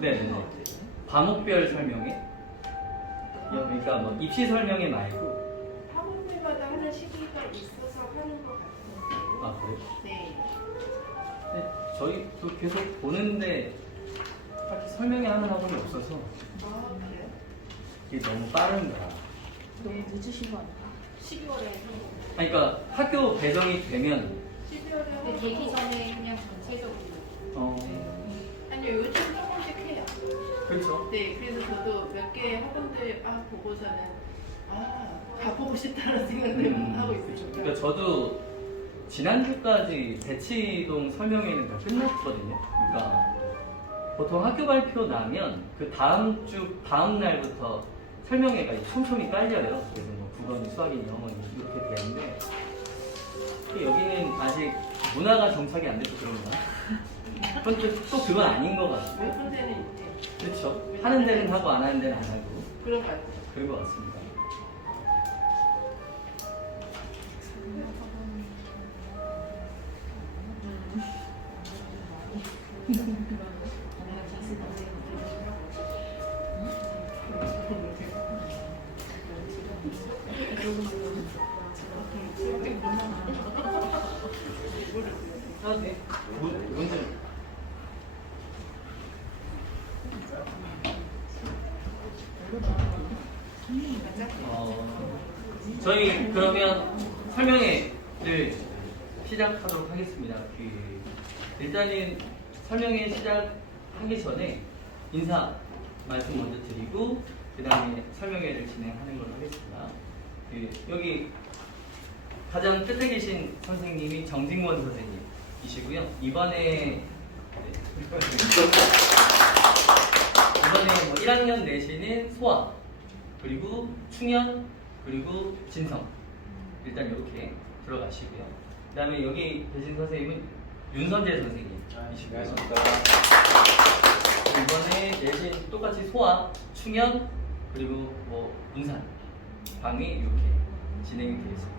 네네네. 과목별 설명회? 그러니까 뭐 입시 설명회 말고. 학원들마다 하는 시기가 있어서 하는 것 같은데요. 아 그래요? 네. 네, 저희도 계속 보는데 딱히 설명회 하는 학원이 없어서 아, 그래요? 이게 너무 빠른가. 너무 늦으신 거 아닌가? 12월에 하는 거. 아니, 그러니까 학교 배정이 되면 12월에 하는 거. 되기 전에 그냥 전체적으로. 아니요, 요즘 조금씩 해요. 그렇죠. 네, 그래서 저도 몇 개 학원들 보고서는 가보고 싶다는 생각을 하고 있습니다. 그러니까 저도 지난주까지 대치동 설명회는 다 끝났거든요. 그러니까 보통 학교 발표 나면 그 다음 주 다음 날부터 설명회가 촘촘히 깔려요. 그래서 뭐 국어니 수학이니 영어니 이렇게 되는데 여기는 아직 문화가 정착이 안 돼서 그런가? 근데 또 그건 아닌 것 같고. 몇 군데는 이제 그렇죠. 하는 데는 하고 안 하는 데는 안 하고 그런 것 같아요. 그런 것 같습니다. 아, 네. 문제. 저희 그러면 설명회를 시작하도록 하겠습니다. 일단은 설명회 시작하기 전에 인사 말씀 먼저 드리고 그 다음에 설명회를 진행하는 걸로 하겠습니다. 여기 가장 끝에 계신 선생님이 정직원 선생님이시고요. 이번에 뭐 1학년 내시는 소아, 그리고 충현, 그리고 진성 일단 이렇게 들어가시고요. 그 다음에 여기 계신 선생님은 윤선재 선생님이시고요. 이번에 내신 똑같이 소아, 충현, 그리고 뭐 웅산, 방위 이렇게 진행이 되겠습니다.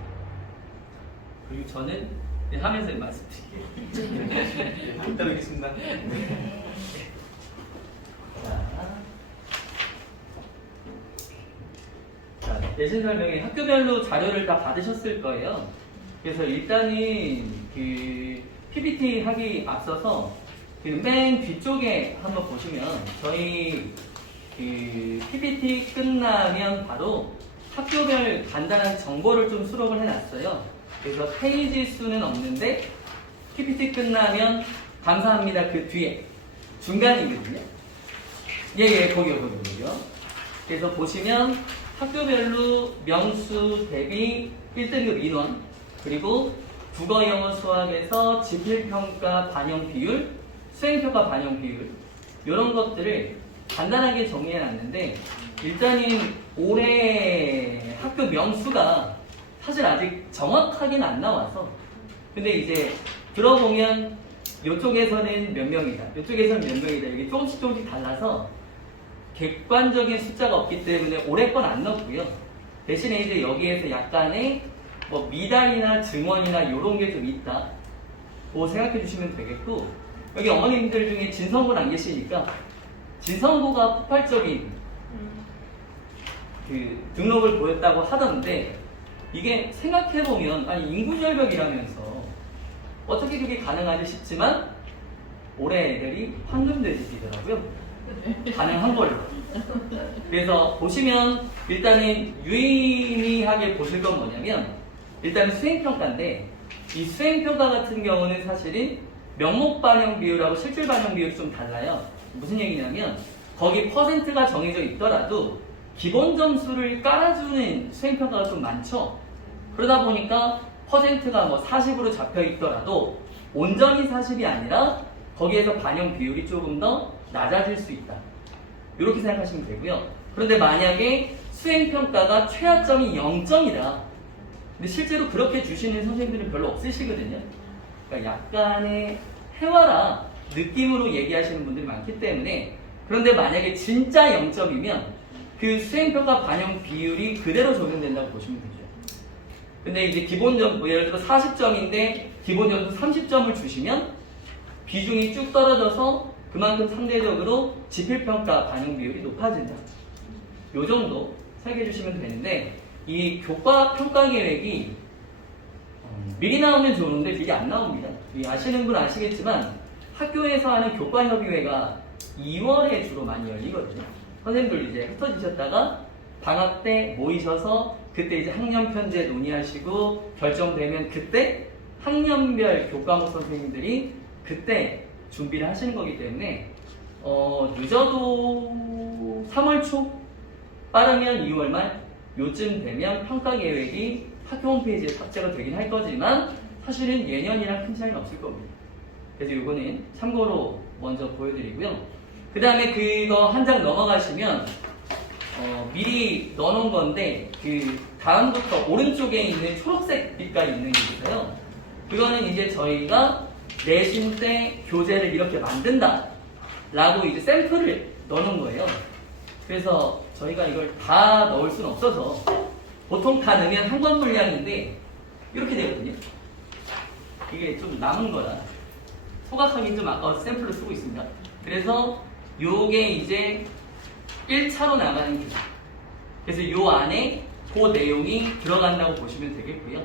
그리고 저는 하면서 말씀드릴게요. 이따 뵙겠습니다. 자, 내신 설명회 학교별로 자료를 다 받으셨을 거예요. 그래서 일단은 그 PPT 하기 앞서서 그 맨 뒤쪽에 한번 보시면 저희 그 PPT 끝나면 바로 학교별 간단한 정보를 좀 수록을 해놨어요. 그래서 페이지 수는 없는데 PPT 끝나면 감사합니다 그 뒤에 중간이거든요. 예, 거기요. 그래서 보시면 학교별로 명수 대비 1등급 인원, 그리고 국어, 영어, 수학에서 지필평가 반영 비율, 수행평가 반영 비율 이런 것들을 간단하게 정리해놨는데 일단은 올해 학교 명수가 사실 아직 정확하게는 안 나와서 근데 이제 들어보면 이쪽에서는 몇 명이다, 이쪽에서는 몇 명이다 이게 조금씩 달라서 객관적인 숫자가 없기 때문에 올해 건 안 넣었고요. 대신에 이제 여기에서 약간의 뭐 미달이나 증원이나 이런 게 좀 있다. 뭐 생각해 주시면 되겠고 여기 어머님들 중에 진성군 안 계시니까 진성구가 폭발적인 그 등록을 보였다고 하던데 이게 생각해 보면 아니 인구절벽이라면서 어떻게 그게 가능하지 싶지만 올해 애들이 황금돼지더라고요. 가능한 걸로. 그래서 보시면 일단은 유의미하게 보실 건 뭐냐면 일단은 수행평가인데 이 수행평가 같은 경우는 사실은 명목 반영 비율하고 실질 반영 비율이 좀 달라요. 무슨 얘기냐면 거기 퍼센트가 정해져 있더라도 기본 점수를 깔아주는 수행평가가 좀 많죠. 그러다 보니까 퍼센트가 뭐 40으로 잡혀 있더라도 온전히 40이 아니라 거기에서 반영 비율이 조금 더 낮아질 수 있다. 이렇게 생각하시면 되고요. 그런데 만약에 수행평가가 최하점이 0점이다. 근데 실제로 그렇게 주시는 선생님들은 별로 없으시거든요. 그러니까 약간의 해와라 느낌으로 얘기하시는 분들이 많기 때문에 그런데 만약에 진짜 0점이면 그 수행평가 반영 비율이 그대로 적용된다고 보시면 되죠. 근데 이제 기본점, 뭐 예를 들어 40점인데 기본점수 30점을 주시면 비중이 쭉 떨어져서 그만큼 상대적으로 지필평가 반영 비율이 높아진다. 요 정도 설계해 주시면 되는데, 이 교과 평가 계획이 미리 나오면 좋은데 미리 안 나옵니다. 아시는 분 아시겠지만 학교에서 하는 교과협의회가 2월에 주로 많이 열리거든요. 선생님들 이제 흩어지셨다가 방학 때 모이셔서 그때 이제 학년 편제 논의하시고 결정되면 그때 학년별 교과목 선생님들이 그때 준비를 하시는 거기 때문에 늦어도 3월 초, 빠르면 2월 말 요쯤 되면 평가 계획이 학교 홈페이지에 탑재가 되긴 할 거지만 사실은 예년이랑 큰 차이는 없을 겁니다. 그래서 이거는 참고로 먼저 보여드리고요. 그 다음에 그거 한 장 넘어가시면 미리 넣어놓은 건데 그 다음부터 오른쪽에 있는 초록색 빛깔이 있는 게 있어요. 그거는 이제 저희가 내신 때 교재를 이렇게 만든다 라고 이제 샘플을 넣어놓은 거예요. 그래서 저희가 이걸 다 넣을 수는 없어서 보통 다 넣으면 한 권 분량인데 이렇게 되거든요. 이게 좀 남은 거라 소각하기 좀 아까워서 샘플을 쓰고 있습니다. 그래서 요게 이제 1차로 나가는 교재. 그래서 요 안에 그 내용이 들어간다고 보시면 되겠고요.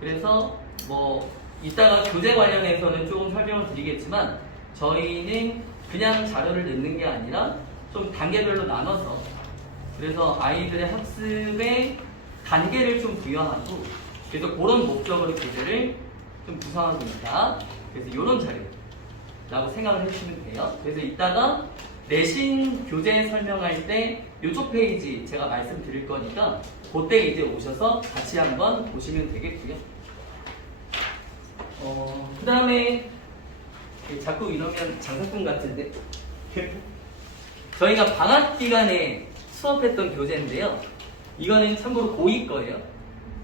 그래서 뭐 이따가 교재 관련해서는 조금 설명을 드리겠지만 저희는 그냥 자료를 넣는 게 아니라 좀 단계별로 나눠서 그래서 아이들의 학습의 단계를 좀 부여하고 그래서 그런 목적으로 교재를 좀 구성하고 있다. 그래서 이런 자료라고 생각을 해주시면 돼요. 그래서 이따가 내신 교재 설명할 때 이쪽 페이지 제가 말씀드릴 거니까 그때 이제 오셔서 같이 한번 보시면 되겠고요. 그 다음에 자꾸 이러면 장사꾼 같은데 저희가 방학 기간에 수업했던 교재인데요. 이거는 참고로 고2 거예요.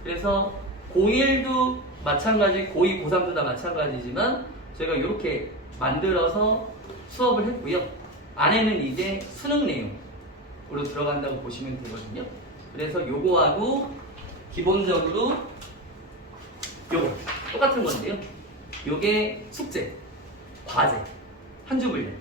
그래서 고1도 마찬가지, 고2, 고3도 다 마찬가지지만 저희가 이렇게 만들어서 수업을 했고요. 안에는 이제 수능 내용으로 들어간다고 보시면 되거든요. 그래서 요거하고 기본적으로 요거 똑같은 건데요. 요게 숙제, 과제, 한 주 분량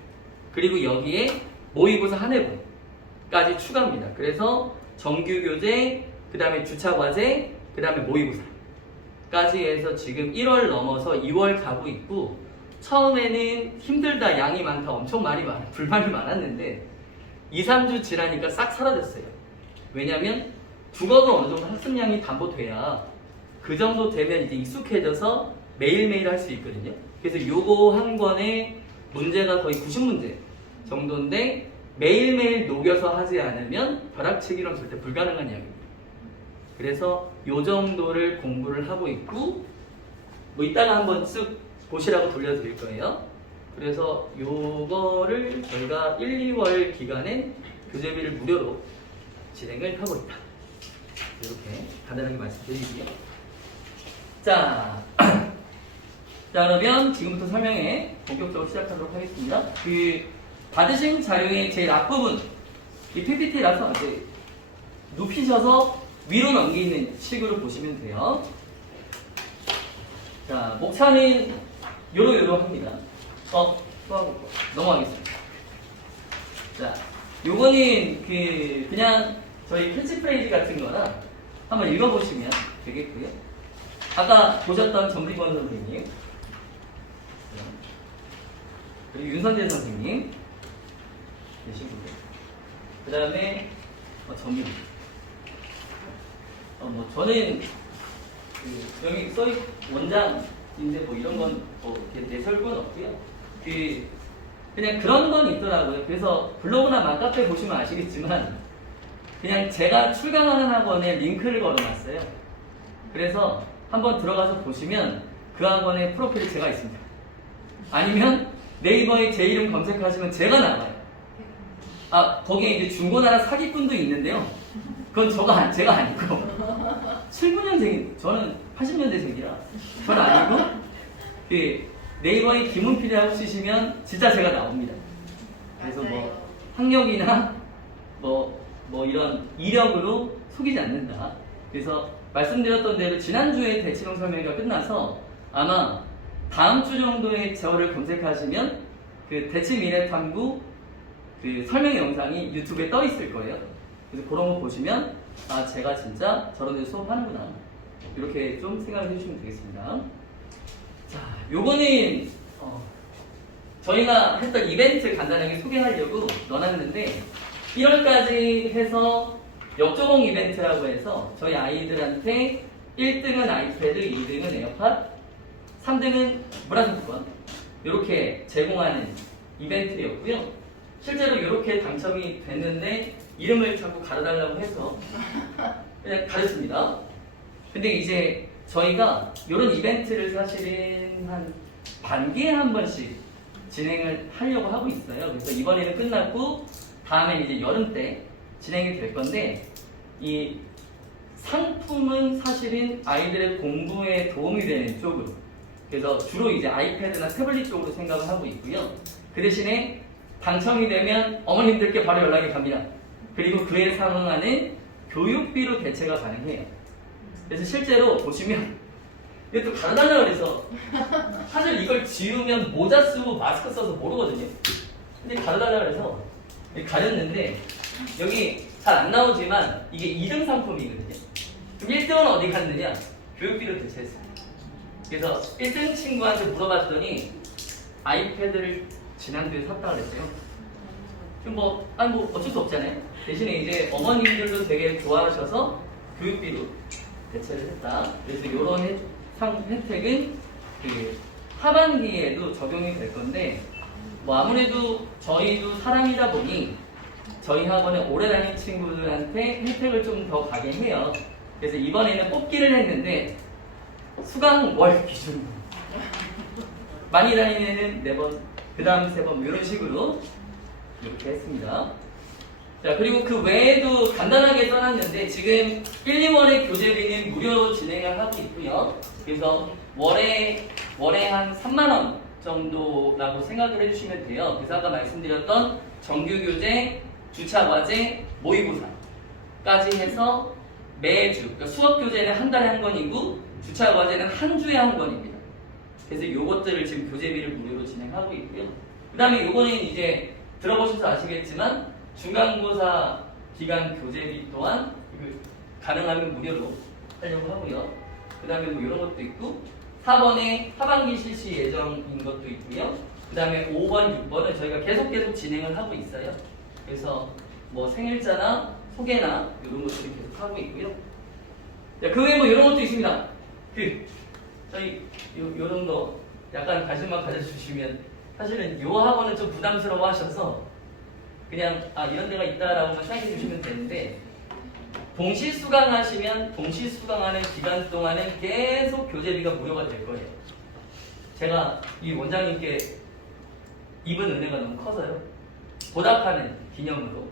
그리고 여기에 모의고사 한 회분까지 추가합니다. 그래서 정규교재, 그 다음에 주차과제, 그 다음에 모의고사까지 해서 지금 1월 넘어서 2월 가고 있고 처음에는 힘들다, 양이 많다, 엄청 불만이 많았는데 2, 3주 지나니까 싹 사라졌어요. 왜냐면 국어가 어느 정도 학습량이 담보돼야 그 정도 되면 이제 익숙해져서 매일매일 할 수 있거든요. 그래서 요거 한 권에 문제가 거의 90문제 정도인데 매일매일 녹여서 하지 않으면 벼락치기로는 절대 불가능한 이야기입니다. 그래서 요 정도를 공부를 하고 있고 뭐 이따가 한번 쓱 보시라고 돌려드릴 거예요. 그래서 요거를 저희가 1, 2월 기간에 교재비를 무료로 진행을 하고 있다. 이렇게 간단하게 말씀드리고요. 자, 그러면 지금부터 설명에 본격적으로 시작하도록 하겠습니다. 받으신 자료의 제일 앞부분, 이 PPT라서 이제 눕히셔서 위로 넘기는 식으로 보시면 돼요. 자, 목차는 요러요러합니다. 넘어가겠습니다. 자, 요거는 그냥 저희 캐치프레이즈 같은 거라 한번 읽어보시면 되겠고요. 아까 보셨던 전비권 선생님, 그리고 윤선재 선생님 계신 분들, 그 다음에 전민. 저는 여기 써있 원장인데 뭐 이런 건 이렇게 내설 건 없고요. 그냥 그런 건 있더라고요. 그래서 블로그나 맘카페 보시면 아시겠지만 그냥 제가 출강하는 학원에 링크를 걸어놨어요. 그래서 한번 들어가서 보시면 그 학원의 프로필이 제가 있습니다. 아니면 네이버에 제 이름 검색하시면 제가 나와요. 거기에 이제 중고나라 사기꾼도 있는데요. 그건 제가 아니고 79년생인 저는 80년대생이라 저는 아니고 네이버에 김은필이라고 치시면 진짜 제가 나옵니다. 그래서 뭐 학력이나 뭐 이런 이력으로 속이지 않는다. 그래서 말씀드렸던 대로 지난주에 대치동 설명회가 끝나서 아마 다음 주 정도에 저를 검색하시면 그 대치미래탐구 그 설명 영상이 유튜브에 떠 있을 거예요. 그래서 그런 거 보시면 아 제가 진짜 저런 데 수업하는구나 이렇게 좀 생각을 해주시면 되겠습니다. 자, 요거는 저희가 했던 이벤트 간단하게 소개하려고 넣어놨는데 1월까지 해서 역조공 이벤트라고 해서 저희 아이들한테 1등은 아이패드, 2등은 에어팟, 3등은 문화상품권 이렇게 제공하는 이벤트였고요. 실제로 이렇게 당첨이 됐는데 이름을 자꾸 가려달라고 해서 그냥 가렸습니다. 근데 이제 저희가 이런 이벤트를 사실은 한 반기에 한 번씩 진행을 하려고 하고 있어요. 그래서 이번에는 끝났고 다음에 이제 여름 때 진행이 될 건데 이 상품은 사실은 아이들의 공부에 도움이 되는 쪽으로 그래서 주로 이제 아이패드나 태블릿 쪽으로 생각을 하고 있고요. 그 대신에 당첨이 되면 어머님들께 바로 연락이 갑니다. 그리고 그에 상응하는 교육비로 대체가 가능해요. 그래서 실제로 보시면 이것도 가르달라고 그래서 사실 이걸 지우면 모자 쓰고 마스크 써서 모르거든요. 근데 가르달라고 그래서 가렸는데 여기 잘 안 나오지만 이게 2등 상품이거든요. 그럼 1등은 어디 갔느냐? 교육비로 대체했어요. 그래서 1등 친구한테 물어봤더니 아이패드를 지난주에 샀다 그랬어요. 그럼 뭐 어쩔 수 없잖아요. 대신에 이제 어머님들도 되게 좋아하셔서 교육비로 대체를 했다. 그래서 이런 혜택은 그 하반기에도 적용이 될 건데 뭐 아무래도 저희도 사람이다 보니 저희 학원에 오래 다닌 친구들한테 혜택을 좀 더 가게 해요. 그래서 이번에는 뽑기를 했는데 수강월 기준으로 많이 다니는 애는 4번, 그 다음 3번 이런 식으로 이렇게 했습니다. 자, 그리고 그 외에도 간단하게 써놨는데 지금 1, 2월에 교재비는 무료로 진행을 하고 있고요. 그래서 월에 한 3만원 정도라고 생각을 해주시면 돼요. 그래서 아까 말씀드렸던 정규교재, 주차과제, 모의고사까지 해서 매주, 그러니까 수업교재는 한 달에 한 권이고 주차과제는 한 주에 한 권입니다. 그래서 요것들을 지금 교재비를 무료로 진행하고 있고요. 그 다음에 요거는 이제 들어보셔서 아시겠지만 중간고사 기간 교재비 또한 가능하면 무료로 하려고 하고요. 그 다음에 뭐 이런 것도 있고 4번에 하반기 실시 예정인 것도 있고요. 그 다음에 5번, 6번은 저희가 계속 진행을 하고 있어요. 그래서 뭐 생일자나 소개나 이런 것들을 계속 하고 있고요. 자, 그 외에 뭐 이런 것도 있습니다. 저희 요런 거 약간 관심만 가져주시면 사실은 요 학원은 좀 부담스러워 하셔서 그냥 이런 데가 있다라고만 생각해 주시면 되는데 동시 수강하시면 동시 수강하는 기간 동안은 계속 교재비가 무료가 될 거예요. 제가 이 원장님께 입은 은혜가 너무 커서요. 보답하는 기념으로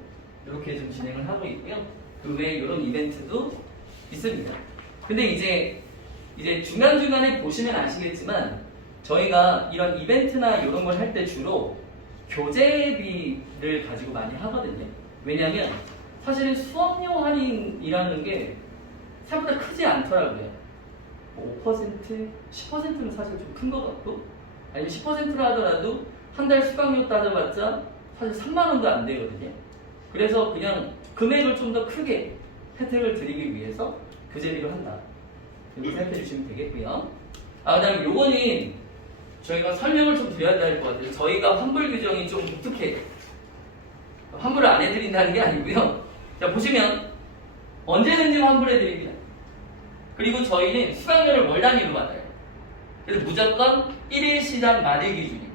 이렇게 좀 진행을 하고 있고요. 그 외에 이런 이벤트도 있습니다. 근데 이제 중간중간에 보시면 아시겠지만 저희가 이런 이벤트나 이런 걸 할 때 주로 교재비를 가지고 많이 하거든요. 왜냐하면 사실은 수업료 할인이라는 게 생각보다 크지 않더라고요. 5%, 10%는 사실 좀 큰 것 같고 아니면 10%로 하더라도 한 달 수강료 따져봤자 사실 3만 원도 안 되거든요. 그래서 그냥 금액을 좀 더 크게 혜택을 드리기 위해서 교재비로 한다. 이렇게 생각해 주시면 되겠고요. 그 다음에 요거는 저희가 설명을 좀 드려야 될 것 같아요. 저희가 환불 규정이 좀 독특해요. 환불을 안 해드린다는 게 아니고요. 자, 보시면 언제든지 환불해 드립니다. 그리고 저희는 수강료를 월 단위로 받아요. 그래서 무조건 1일 시간 말일 기준입니다.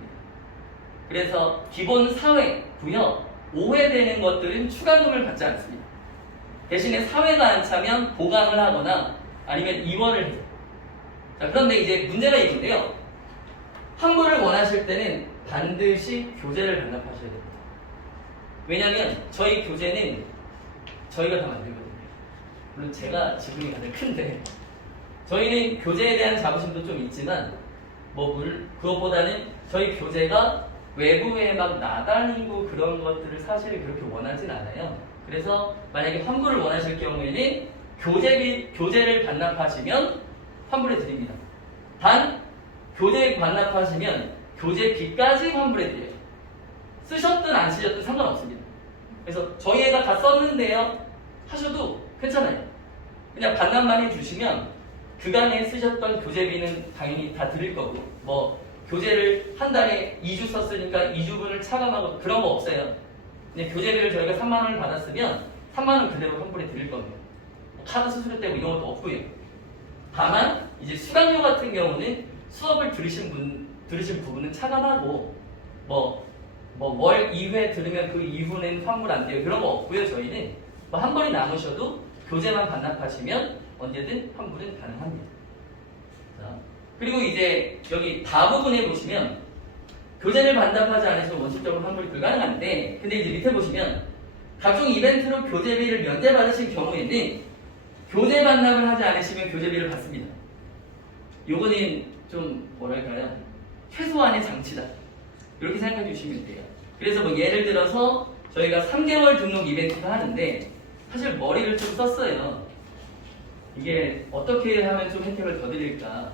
그래서 기본 4회, 구역, 5회 되는 것들은 추가금을 받지 않습니다. 대신에 4회가 안 차면 보강을 하거나 아니면 입원을 해요. 자, 그런데 이제 문제가 있는데요. 환불을 원하실 때는 반드시 교재를 반납하셔야 됩니다. 왜냐하면 저희 교재는 저희가 다 만들거든요. 물론 제가 지분이 가장 큰데 저희는 교재에 대한 자부심도 좀 있지만 그것보다는 저희 교재가 외부에 막 나다니고 그런 것들을 사실 그렇게 원하진 않아요. 그래서 만약에 환불을 원하실 경우에는 교재를 반납하시면 환불해 드립니다. 단 교재 반납하시면 교재비까지 환불해 드려요. 쓰셨든 안 쓰셨든 상관없습니다. 그래서 저희 애가 다 썼는데요 하셔도 괜찮아요. 그냥 반납만 해주시면 그간에 쓰셨던 교재비는 당연히 다 드릴 거고, 뭐 교재를 한 달에 2주 썼으니까 2주분을 차감하고 그런 거 없어요. 근데 교재비를 저희가 3만 원을 받았으면 3만 원 그대로 환불해 드릴 겁니다. 카드 수수료 떼고 이런 것도 없고요. 다만 이제 수강료 같은 경우는 수업을 들으신 부분은 차감하고, 뭐 월 2회 들으면 그 이후는 환불 안 돼요. 그런 거 없고요. 저희는 뭐 한 번이 남으셔도 교재만 반납하시면 언제든 환불은 가능합니다. 자, 그리고 이제 여기 다 부분에 보시면 교재를 반납하지 않으시면 원칙적으로 환불이 불가능한데, 근데 이제 밑에 보시면 각종 이벤트로 교재비를 면제받으신 경우에는 교재 반납을 하지 않으시면 교재비를 받습니다. 요거는 좀 뭐랄까요? 최소한의 장치다. 이렇게 생각해 주시면 돼요. 그래서 뭐 예를 들어서 저희가 3개월 등록 이벤트를 하는데 사실 머리를 좀 썼어요. 이게 어떻게 하면 좀 혜택을 더 드릴까.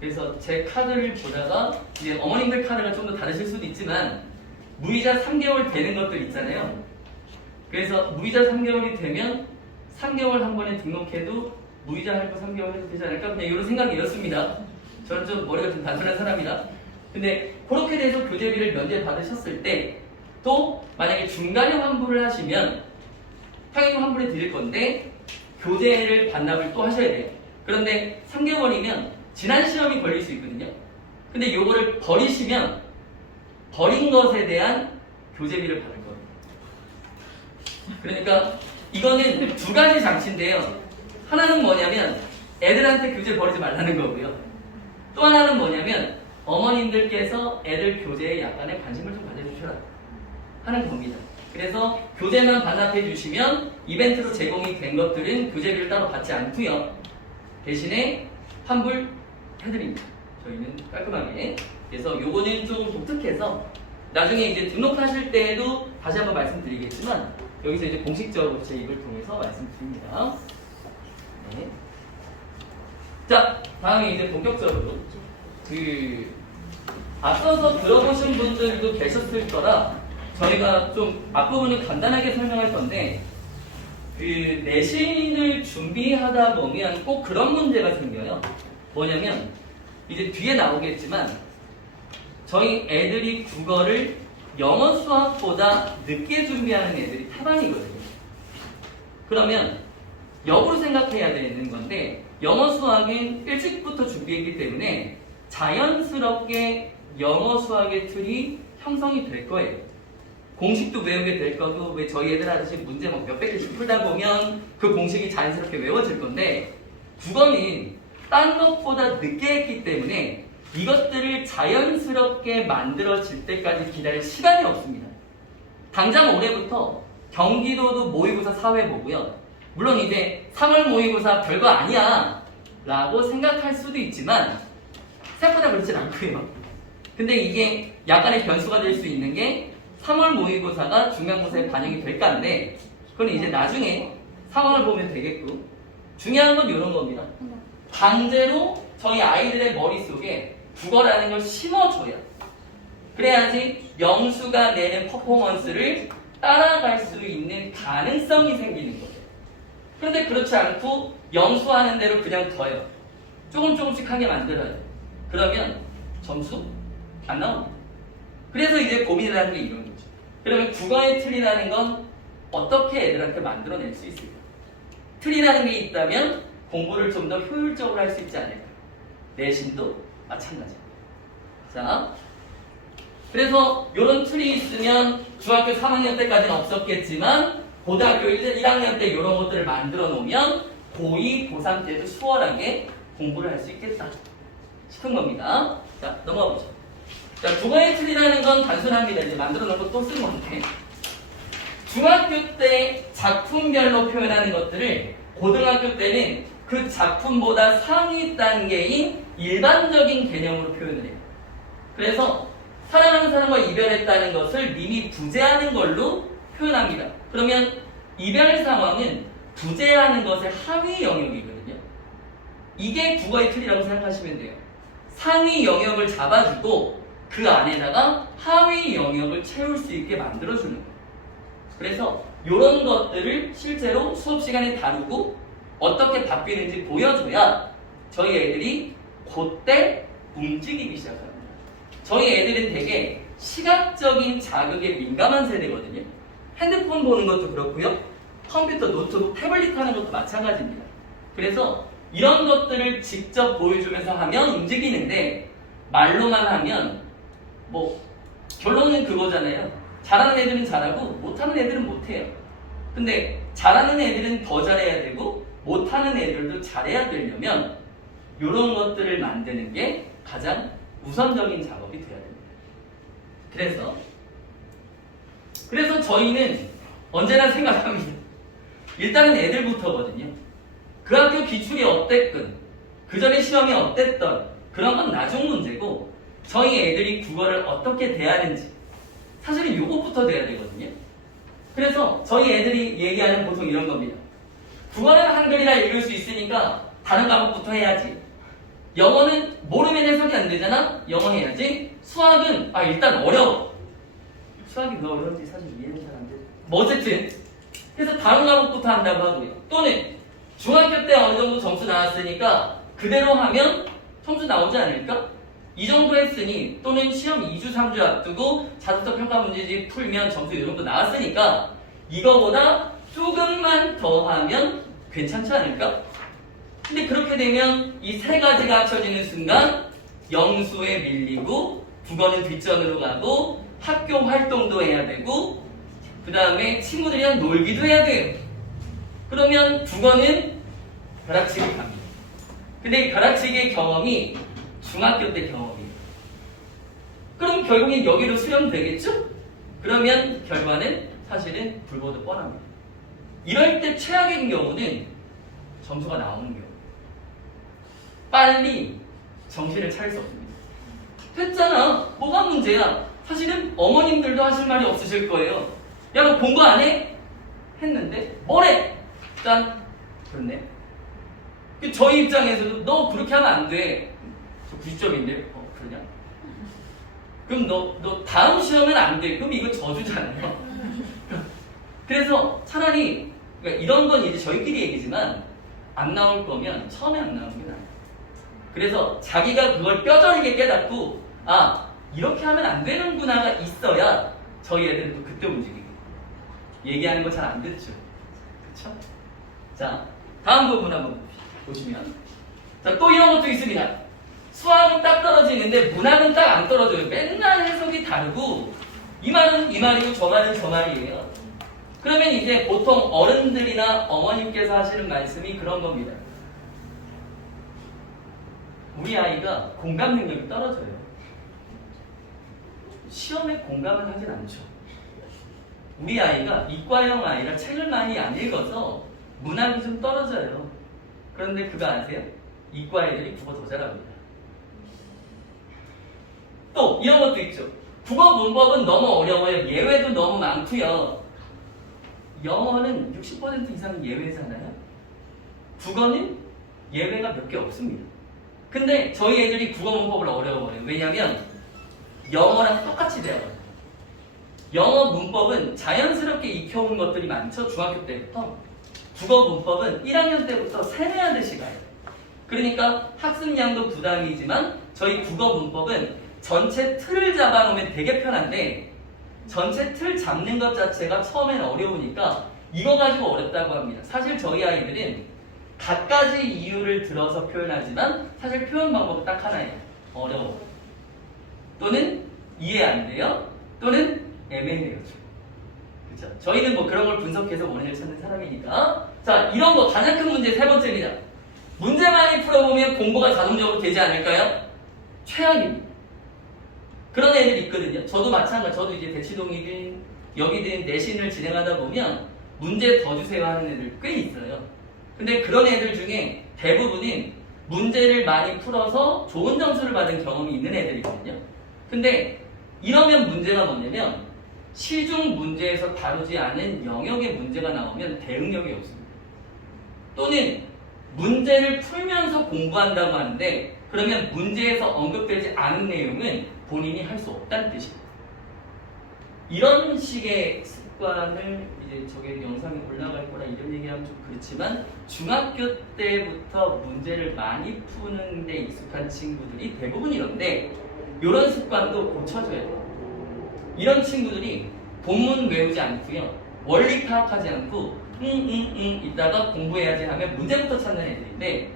그래서 제 카드를 보다가 이제 어머님들 카드가 좀 더 다르실 수도 있지만 무이자 3개월 되는 것들 있잖아요. 그래서 무이자 3개월이 되면 3개월 한 번에 등록해도 무이자 할부 3개월 해도 되지 않을까? 그냥 이런 생각이었습니다. 저는 좀 머리가 좀 단순한 사람이라. 근데 그렇게 돼서 교재비를 면제 받으셨을 때 또 만약에 중간에 환불을 하시면 당연히 환불해 드릴 건데 교재를 반납을 또 하셔야 돼요. 그런데 3개월이면 지난 시험이 걸릴 수 있거든요. 근데 요거를 버리시면 버린 것에 대한 교재비를 받을 거예요. 그러니까 이거는 두 가지 장치인데요. 하나는 뭐냐면 애들한테 교재 버리지 말라는 거고요. 또 하나는 뭐냐면 어머님들께서 애들 교재에 약간의 관심을 좀 가져주셔라 하는 겁니다. 그래서 교재만 반납해 주시면 이벤트로 제공이 된 것들은 교재비를 따로 받지 않고요. 대신에 환불 해드립니다. 저희는 깔끔하게. 그래서 요거는 조금 독특해서 나중에 이제 등록하실 때에도 다시 한번 말씀드리겠지만 여기서 이제 공식적으로 제 입을 통해서 말씀드립니다. 네. 자, 다음에 이제 본격적으로 앞서서 들어보신 분들도 계셨을 거라 저희가 좀 앞부분을 간단하게 설명할 건데 내신을 준비하다 보면 꼭 그런 문제가 생겨요. 뭐냐면 이제 뒤에 나오겠지만 저희 애들이 국어를 영어 수학보다 늦게 준비하는 애들이 태반이거든요. 그러면 역으로 생각해야 되는 건데 영어 수학은 일찍부터 준비했기 때문에 자연스럽게 영어 수학의 틀이 형성이 될 거예요. 공식도 외우게 될 거고, 왜 저희 애들 하듯이 문제 막 몇백 개씩 풀다 보면 그 공식이 자연스럽게 외워질 건데 국어는 딴 것보다 늦게 했기 때문에 이것들을 자연스럽게 만들어질 때까지 기다릴 시간이 없습니다. 당장 올해부터 경기도도 모의고사 4회 보고요. 물론 이제 3월 모의고사 별거 아니야 라고 생각할 수도 있지만 생각보다 그렇진 않고요. 근데 이게 약간의 변수가 될 수 있는 게 3월 모의고사가 중간고사에 반영이 될까인데 그건 이제 나중에 상황을 보면 되겠고, 중요한 건 이런 겁니다. 강제로 저희 아이들의 머릿속에 국어라는 걸 심어줘야 그래야지 영수가 내는 퍼포먼스를 따라갈 수 있는 가능성이 생기는 거예요. 그런데 그렇지 않고 영수하는 대로 그냥 둬요. 조금씩 하게 만들어요. 그러면 점수 안 나옵니다. 그래서 이제 고민을 하는 게 이런 거죠. 그러면 국어의 틀이라는 건 어떻게 애들한테 만들어낼 수 있을까? 틀이라는 게 있다면 공부를 좀 더 효율적으로 할 수 있지 않을까? 내신도 마찬가지입니다. 자, 그래서 이런 틀이 있으면 중학교 3학년 때까지는 없었겠지만 고등학교 1학년 때 이런 것들을 만들어 놓으면 고2, 고3 때도 수월하게 공부를 할 수 있겠다 싶은 겁니다. 자, 넘어가 보죠. 자, 국어의 틀이라는 건 단순합니다. 이제 만들어 놓고 또 쓰는 건데 중학교 때 작품별로 표현하는 것들을 고등학교 때는 그 작품보다 상위 단계인 일반적인 개념으로 표현을 해요. 그래서 사랑하는 사람과 이별했다는 것을 이미 부재하는 걸로 표현합니다. 그러면 이별 상황은 부재하는 것의 하위 영역이거든요. 이게 국어의 틀이라고 생각하시면 돼요. 상위 영역을 잡아주고 그 안에다가 하위 영역을 채울 수 있게 만들어주는 거예요. 그래서 이런 것들을 실제로 수업 시간에 다루고 어떻게 바뀌는지 보여줘야 저희 애들이 그때 움직이기 시작합니다. 저희 애들은 되게 시각적인 자극에 민감한 세대거든요. 핸드폰 보는 것도 그렇고요. 컴퓨터, 노트북, 태블릿 하는 것도 마찬가지입니다. 그래서 이런 것들을 직접 보여주면서 하면 움직이는데 말로만 하면 뭐 결론은 그거잖아요. 잘하는 애들은 잘하고 못하는 애들은 못해요. 근데 잘하는 애들은 더 잘해야 되고 못하는 애들도 잘해야 되려면 이런 것들을 만드는 게 가장 우선적인 작업이 돼야 됩니다. 그래서 저희는 언제나 생각합니다. 일단은 애들부터거든요. 그 학교 기출이 어땠든 그 전에 시험이 어땠던 그런 건 나중 문제고 저희 애들이 국어를 어떻게 대하는지 사실은 요것부터 돼야 되거든요. 그래서 저희 애들이 얘기하는 보통 이런 겁니다. 국어는 한글이라 읽을 수 있으니까 다른 과목부터 해야지. 영어는 모르면 해석이 안 되잖아? 영어 해야지. 수학은 일단 어려워. 수학이 왜 어려운지 사실 이해는 잘 안 돼. 뭐 어쨌든 그래서 다른 과목부터 한다고 하고요. 또는 중학교 때 어느 정도 점수 나왔으니까 그대로 하면 점수 나오지 않을까? 이 정도 했으니 또는 시험 2주 3주 앞두고 자소서 평가 문제집 풀면 점수 이 정도 나왔으니까 이거보다 조금만 더 하면 괜찮지 않을까? 근데 그렇게 되면 이 세 가지가 합쳐지는 순간 영수에 밀리고 국어는 뒷전으로 가고 학교 활동도 해야 되고 그 다음에 친구들이랑 놀기도 해야 돼요. 그러면 국어는 벼락치기 갑니다. 근데 이 벼락치기의 경험이 중학교 때 경험이에요. 그럼 결국엔 여기로 수렴되겠죠? 그러면 결과는 사실은 불보듯 뻔합니다. 이럴 때 최악인 경우는 점수가 나오는 경우. 빨리 정신을 차릴 수 없습니다. 됐잖아. 뭐가 문제야? 사실은 어머님들도 하실 말이 없으실 거예요. 야, 너 공부 안 해? 했는데 뭐래? 짠. 그렇네. 저희 입장에서도 너 그렇게 하면 안 돼. 저 90점인데? 그러냐? 그럼 너 다음 시험은 안 돼. 그럼 이거 저주잖아요. 그래서 차라리 그러니까 이런 건 이제 저희끼리 얘기지만 안 나올 거면 처음에 안 나오는 게 나아요. 그래서 자기가 그걸 뼈저리게 깨닫고 이렇게 하면 안 되는구나가 있어야 저희 애들은 또 그때 움직이고 얘기하는 거 잘 안 듣죠. 그쵸? 자, 다음 부분 한번 보시면 자, 또 이런 것도 있습니다. 수학은 딱 떨어지는데 문학은 딱 안 떨어져요. 맨날 해석이 다르고 이 말은 이 말이고 저 말은 저 말이에요. 그러면 이제 보통 어른들이나 어머님께서 하시는 말씀이 그런 겁니다. 우리 아이가 공감 능력이 떨어져요. 시험에 공감을 하진 않죠. 우리 아이가 이과형 아이라 책을 많이 안 읽어서 문학이 좀 떨어져요. 그런데 그거 아세요? 이과 애들이 국어 더 잘합니다. 또 이런 것도 있죠. 국어 문법은 너무 어려워요. 예외도 너무 많고요. 영어는 60% 이상 예외잖아요. 국어는 예외가 몇 개 없습니다. 근데 저희 애들이 국어 문법을 어려워해요. 왜냐하면 영어랑 똑같이 배워요. 영어 문법은 자연스럽게 익혀온 것들이 많죠. 중학교 때부터. 국어 문법은 1학년 때부터 세뇌하듯이 가요. 그러니까 학습량도 부담이지만 저희 국어 문법은 전체 틀을 잡아놓으면 되게 편한데 전체 틀 잡는 것 자체가 처음엔 어려우니까 이거 가지고 어렵다고 합니다. 사실 저희 아이들은 갖가지 이유를 들어서 표현하지만 사실 표현 방법은 딱 하나예요. 어려워. 또는 이해 안 돼요. 또는 애매해요. 그렇죠? 저희는 뭐 그런 걸 분석해서 원인을 찾는 사람이니까. 자, 이런 거 가장 큰 문제 세 번째입니다. 문제 많이 풀어보면 공부가 자동적으로 되지 않을까요? 최악입니다. 그런 애들이 있거든요. 저도 마찬가지. 저도 이제 대치동이든 여기든 내신을 진행하다 보면 문제 더 주세요 하는 애들 꽤 있어요. 근데 그런 애들 중에 대부분은 문제를 많이 풀어서 좋은 점수를 받은 경험이 있는 애들이거든요. 근데 이러면 문제가 뭐냐면 시중 문제에서 다루지 않은 영역의 문제가 나오면 대응력이 없습니다. 또는 문제를 풀면서 공부한다고 하는데 그러면 문제에서 언급되지 않은 내용은 본인이 할 수 없다는 뜻이에요. 이런 식의 습관을 이제 저게 영상이 올라갈 거라 이런 얘기하면 좀 그렇지만 중학교 때부터 문제를 많이 푸는 데 익숙한 친구들이 대부분 이런데 이런 습관도 고쳐줘야 돼요. 이런 친구들이 본문 외우지 않고요. 원리 파악하지 않고 이따가 공부해야지 하면 문제부터 찾는 애들인데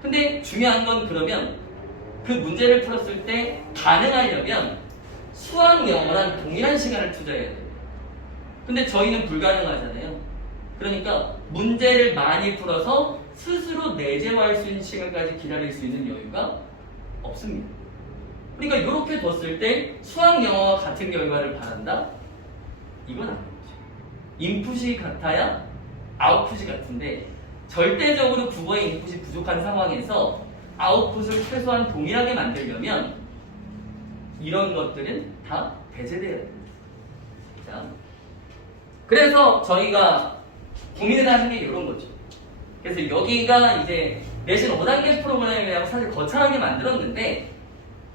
근데 중요한 건 그러면 그 문제를 풀었을 때 가능하려면 수학 영어랑 동일한 시간을 투자해야 돼요. 근데 저희는 불가능하잖아요. 그러니까 문제를 많이 풀어서 스스로 내재화할 수 있는 시간까지 기다릴 수 있는 여유가 없습니다. 그러니까 이렇게 뒀을 때 수학 영어와 같은 결과를 바란다? 이건 아닌 거죠. 인풋이 같아야 아웃풋이 같은데 절대적으로 국어의 인풋이 부족한 상황에서 아웃풋을 최소한 동일하게 만들려면 이런 것들은 다 배제돼야 됩니다. 자, 그래서 저희가 고민을 하는 게 이런 거죠. 그래서 여기가 이제 내신 5단계 프로그램이라고 사실 거창하게 만들었는데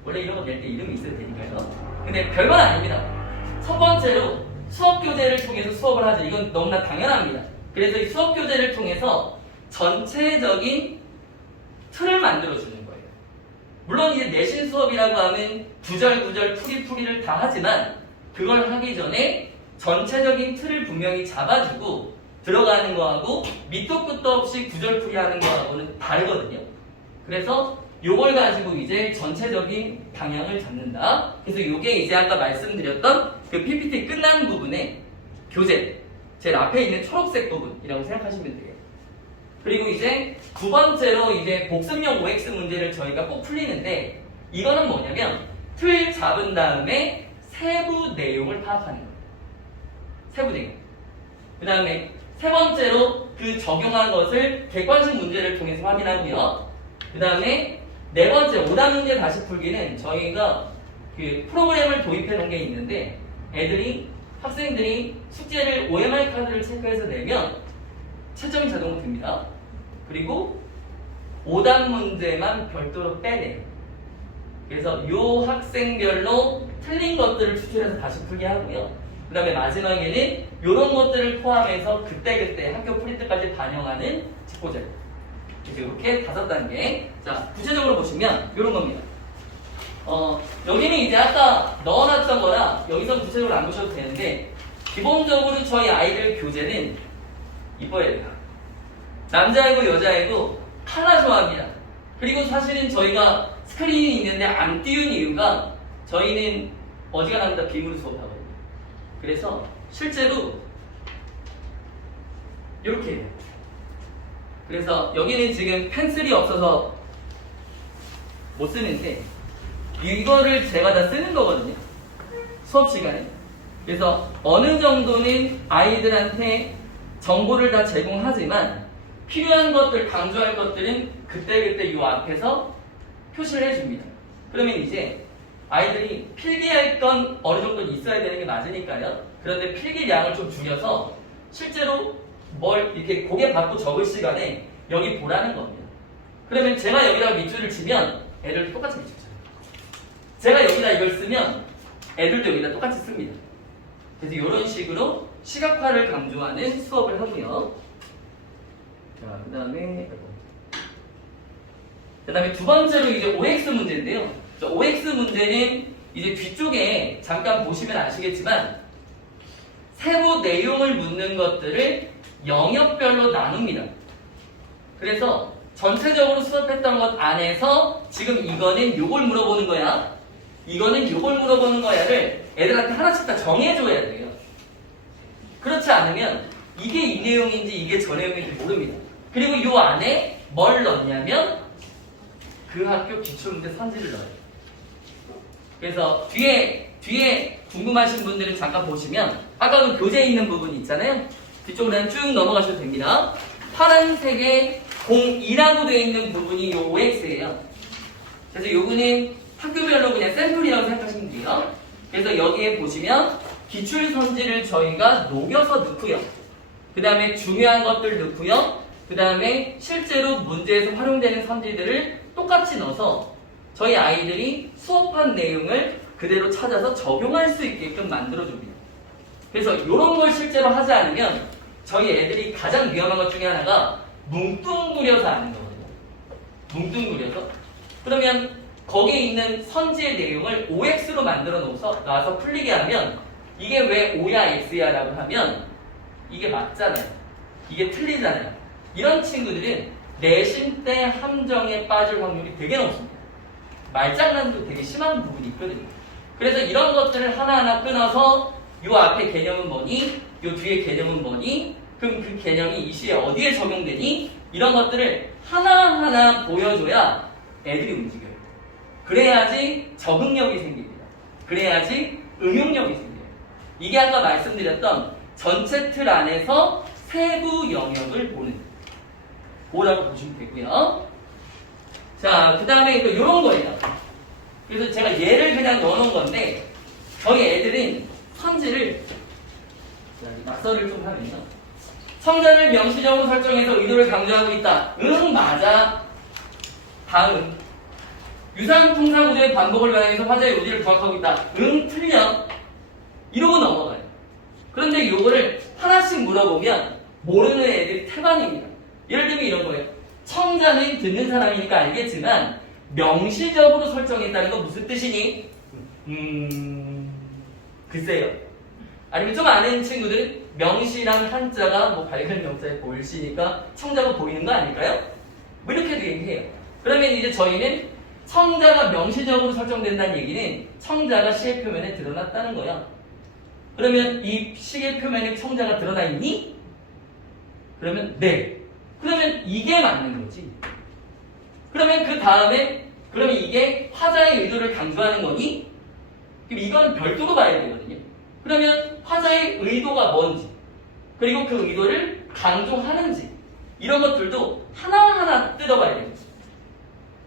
원래 이런 거 낼 때 이름이 있어야 되니까요. 근데 별건 아닙니다. 첫 번째로 수업 교재를 통해서 수업을 하죠. 이건 너무나 당연합니다. 그래서 이 수업 교재를 통해서 전체적인 틀을 만들어주는 거예요. 물론 이제 내신 수업이라고 하면 구절 풀이를 다 하지만 그걸 하기 전에 전체적인 틀을 분명히 잡아주고 들어가는 거하고 밑도 끝도 없이 구절 풀이하는 거하고는 다르거든요. 그래서 요걸 가지고 이제 전체적인 방향을 잡는다. 그래서 요게 이제 아까 말씀드렸던 그 PPT 끝난 부분에 교재, 제일 앞에 있는 초록색 부분이라고 생각하시면 돼요. 그리고 이제 두 번째로 이제 복습형 OX 문제를 저희가 꼭 풀리는데 이거는 뭐냐면 틀 잡은 다음에 세부 내용을 파악하는 거예요. 세부 내용. 그 다음에 세 번째로 그 적용한 것을 객관식 문제를 통해서 확인하고요. 그 다음에 네 번째 오답 문제 다시 풀기는 저희가 그 프로그램을 도입해 놓은 게 있는데 학생들이 숙제를 OMR 카드를 체크해서 내면 채점이 자동으로 됩니다. 그리고 오답 문제만 별도로 빼내요. 그래서 요 학생별로 틀린 것들을 추출해서 다시 풀게 하고요. 그 다음에 마지막에는 이런 것들을 포함해서 그때그때 학교 풀이 때까지 반영하는 직보제. 이렇게 5단계. 자, 구체적으로 보시면 이런 겁니다. 여기는 이제 아까 넣어놨던 거라 여기서 구체적으로 안 보셔도 되는데 기본적으로 저희 아이들 교재는 이뻐야 돼요. 남자애고 여자애고 컬러 좋아합니다. 그리고 사실은 저희가 스크린이 있는데 안 띄운 이유가 저희는 어지간하면 빔으로 수업하거든요. 그래서 실제로 이렇게 해요. 그래서 여기는 지금 펜슬이 없어서 못 쓰는데 이거를 제가 다 쓰는 거거든요. 수업 시간에. 그래서 어느 정도는 아이들한테 정보를 다 제공하지만 필요한 것들, 강조할 것들은 그때그때 이 앞에서 표시를 해줍니다. 그러면 이제 아이들이 필기할 건 어느 정도 있어야 되는 게 맞으니까요. 그런데 필기량을 좀 줄여서 실제로 뭘 이렇게 고개 받고 적을 시간에 여기 보라는 겁니다. 그러면 제가 여기다가 밑줄을 치면 애들도 똑같이 밑줄 쳐요. 제가 여기다 이걸 쓰면 애들도 여기다 똑같이 씁니다. 그래서 이런 식으로 시각화를 강조하는 수업을 하고요. 자, 그 다음에 두 번째로 이제 OX 문제인데요. OX 문제는 이제 뒤쪽에 잠깐 보시면 아시겠지만 세부 내용을 묻는 것들을 영역별로 나눕니다. 그래서 전체적으로 수업했던 것 안에서 지금 이거는 요걸 물어보는 거야. 이거는 요걸 물어보는 거야를 애들한테 하나씩 다 정해줘야 돼요. 그렇지 않으면 이게 이 내용인지 이게 저 내용인지 모릅니다. 그리고 요 안에 뭘 넣냐면 그 학교 기출문제 선지를 넣어요. 그래서 뒤에 궁금하신 분들은 잠깐 보시면 아까 그 교재에 있는 부분이 있잖아요. 뒤쪽으로 쭉 넘어가셔도 됩니다. 파란색에 02라고 되어 있는 부분이 요 OX예요. 그래서 요거는 학교별로 그냥 샘플이라고 생각하시면 돼요. 그래서 여기에 보시면 기출 선지를 저희가 녹여서 넣고요. 그 다음에 중요한 것들 넣고요. 그 다음에 실제로 문제에서 활용되는 선지들을 똑같이 넣어서 저희 아이들이 수업한 내용을 그대로 찾아서 적용할 수 있게끔 만들어줍니다. 그래서 이런 걸 실제로 하지 않으면 저희 애들이 가장 위험한 것 중에 하나가 뭉뚱그려서 하는 거거든요. 뭉뚱그려서. 그러면 거기에 있는 선지의 내용을 OX로 만들어 놔서 풀리게 하면 이게 왜 O야 X야 라고 하면 이게 맞잖아요. 이게 틀리잖아요. 이런 친구들은 내신 때 함정에 빠질 확률이 되게 높습니다. 말장난도 되게 심한 부분이 있거든요. 그래서 이런 것들을 하나하나 끊어서 요 앞에 개념은 뭐니? 요 뒤에 개념은 뭐니? 그럼 그 개념이 이 시에 어디에 적용되니? 이런 것들을 하나하나 보여줘야 애들이 움직여요. 그래야지 적응력이 생깁니다. 그래야지 응용력이 생겨요. 이게 아까 말씀드렸던 전체 틀 안에서 세부 영역을 보는 거라고 보시면 되고요. 자, 그 다음에 이런 거예요. 그래서 제가 얘를 그냥 넣어놓은 건데 저희 애들은 선지를 낙서를 좀 하면요. 성자를 명시적으로 설정해서 의도를 강조하고 있다. 응, 맞아. 다음. 유사한 통사 구조의 반복을 반영해서 화자의 의지를 부각하고 있다. 응, 틀려. 이러고 넘어가요. 그런데 요거를 하나씩 물어보면 모르는 애들이 태반입니다. 예를 들면 이런 거예요. 청자는 듣는 사람이니까 알겠지만 명시적으로 설정했다는 건 무슨 뜻이니? 글쎄요. 아니면 좀 아는 친구들은 명시랑 한자가 뭐 밝은 명자에 보일시니까 청자가 보이는 거 아닐까요? 뭐 이렇게도 얘기해요. 그러면 이제 저희는 청자가 명시적으로 설정된다는 얘기는 청자가 시의 표면에 드러났다는 거야. 그러면 이 시의 표면에 청자가 드러나 있니? 그러면 네. 그러면 이게 맞는 거지. 그러면 그 다음에 그러면 이게 화자의 의도를 강조하는 거니? 그럼 이건 별도로 봐야 되거든요. 그러면 화자의 의도가 뭔지 그리고 그 의도를 강조하는지 이런 것들도 하나하나 뜯어봐야 되는 거죠.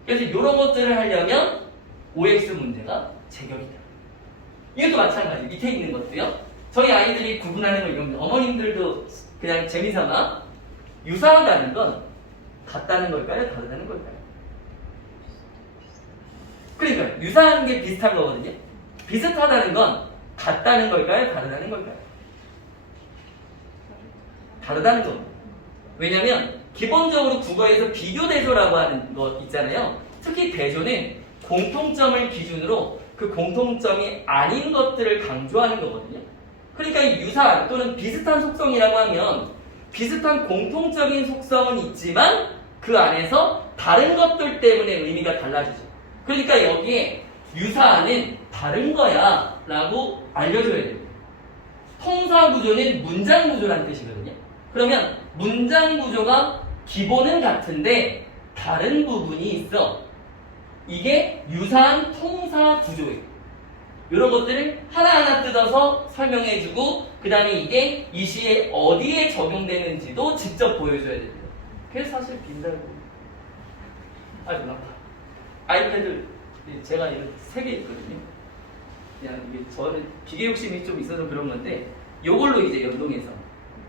그래서 이런 것들을 하려면 OX 문제가 제격이다. 이것도 마찬가지. 밑에 있는 것도요. 저희 아이들이 구분하는 걸 이런 어머님들도 그냥 재미삼아 유사하다는 건 같다는 걸까요? 다르다는 걸까요? 그러니까 유사한 게 비슷한 거거든요. 비슷하다는 건 같다는 걸까요? 다르다는 걸까요? 다르다는 겁니다. 왜냐면 기본적으로 국어에서 비교대조라고 하는 거 있잖아요. 특히 대조는 공통점을 기준으로 그 공통점이 아닌 것들을 강조하는 거거든요. 그러니까 이 유사 또는 비슷한 속성이라고 하면 비슷한 공통적인 속성은 있지만 그 안에서 다른 것들 때문에 의미가 달라지죠. 그러니까 여기에 유사는 다른 거야 라고 알려줘야 됩니다. 통사구조는 문장구조라는 뜻이거든요. 그러면 문장구조가 기본은 같은데 다른 부분이 있어. 이게 유사한 통사구조예요. 이런 것들을 하나하나 뜯어서 설명해주고 그 다음에 이게 이 시에 어디에 적용되는지도 직접 보여줘야 됩니다. 그래서 사실 빈달고 눈 아파. 아이패드 제가 이런 3개 있거든요. 그냥 이게 저는 기계 욕심이 좀 있어서 그런 건데 요걸로 이제 연동해서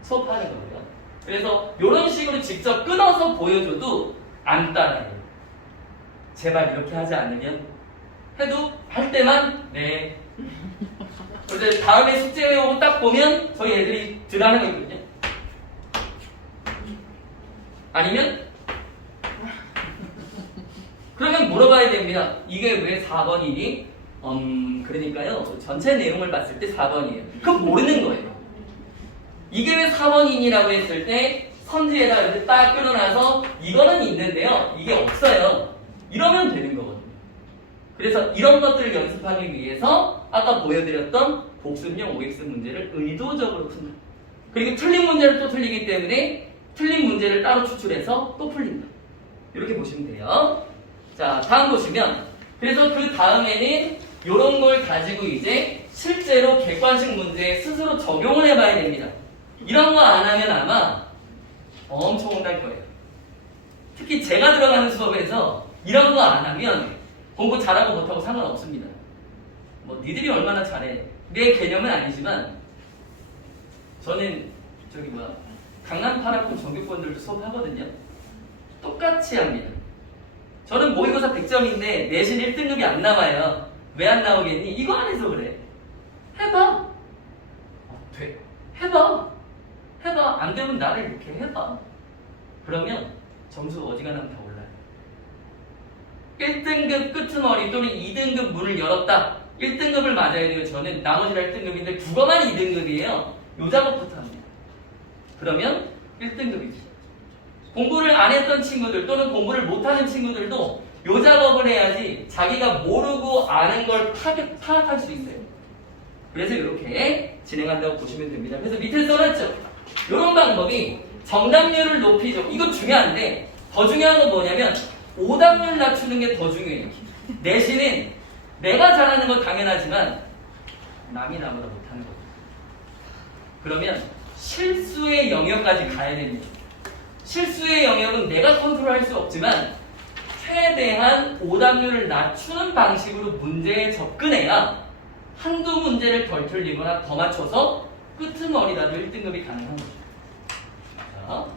수업하는 거예요. 그래서 이런 식으로 직접 끊어서 보여줘도 안 따라해요. 제발 이렇게 하지 않으면 해도 할 때만 네. 그래서 다음에 숙제 외우고 딱 보면 저희 애들이 드라는 거 있거든요. 아니면 그러면 물어봐야 됩니다. 이게 왜 4번이니? 그러니까요. 전체 내용을 봤을 때 4번이에요. 그럼 모르는 거예요. 이게 왜 4번이니라고 했을 때 선지에다 이렇게 딱 끊어놔서 이거는 있는데요. 이게 없어요. 이러면 되는 거거든요. 그래서 이런 것들을 연습하기 위해서 아까 보여드렸던 복습형 OX 문제를 의도적으로 푼다. 그리고 틀린 문제를 또 틀리기 때문에 틀린 문제를 따로 추출해서 또 풀린다. 이렇게 보시면 돼요. 자, 다음 보시면 그래서 그 다음에는 이런 걸 가지고 이제 실제로 객관식 문제에 스스로 적용을 해봐야 됩니다. 이런 거 안 하면 아마 엄청 혼날 거예요. 특히 제가 들어가는 수업에서 이런 거 안 하면 공부 잘하고 못하고 상관없습니다. 뭐 니들이 얼마나 잘해. 내 개념은 아니지만 저는 강남 8학군 전교권들도 수업하거든요. 똑같이 합니다. 저는 모의고사 100점인데 내신 1등급이 안 나와요. 왜 안 나오겠니? 이거 안 해서 그래. 해봐. 돼. 해봐. 해봐. 안 되면 나를 이렇게 해봐. 그러면 점수 어지간하면 다 올라요. 1등급 끄트머리 또는 2등급 문을 열었다. 1등급을 맞아야 돼요. 저는 나머지가 1등급인데 국어만 2등급이에요. 요 작업부터 합니다. 그러면 1등급이지. 공부를 안 했던 친구들 또는 공부를 못하는 친구들도 요 작업을 해야지 자기가 모르고 아는 걸 파악할 수 있어요. 그래서 이렇게 진행한다고 보시면 됩니다. 그래서 밑에 써놨죠. 이런 방법이 정답률을 높이죠. 이거 중요한데 더 중요한 건 뭐냐면 오답률 낮추는 게 더 중요해요. 내신은 내가 잘하는 건 당연하지만 남이 나보다 못하는 거. 그러면 실수의 영역까지 가야 됩니다. 실수의 영역은 내가 컨트롤할 수 없지만 최대한 오답률을 낮추는 방식으로 문제에 접근해야 한두 문제를 덜 틀리거나 더 맞춰서 끄트머리라도 1등급이 가능한 거죠.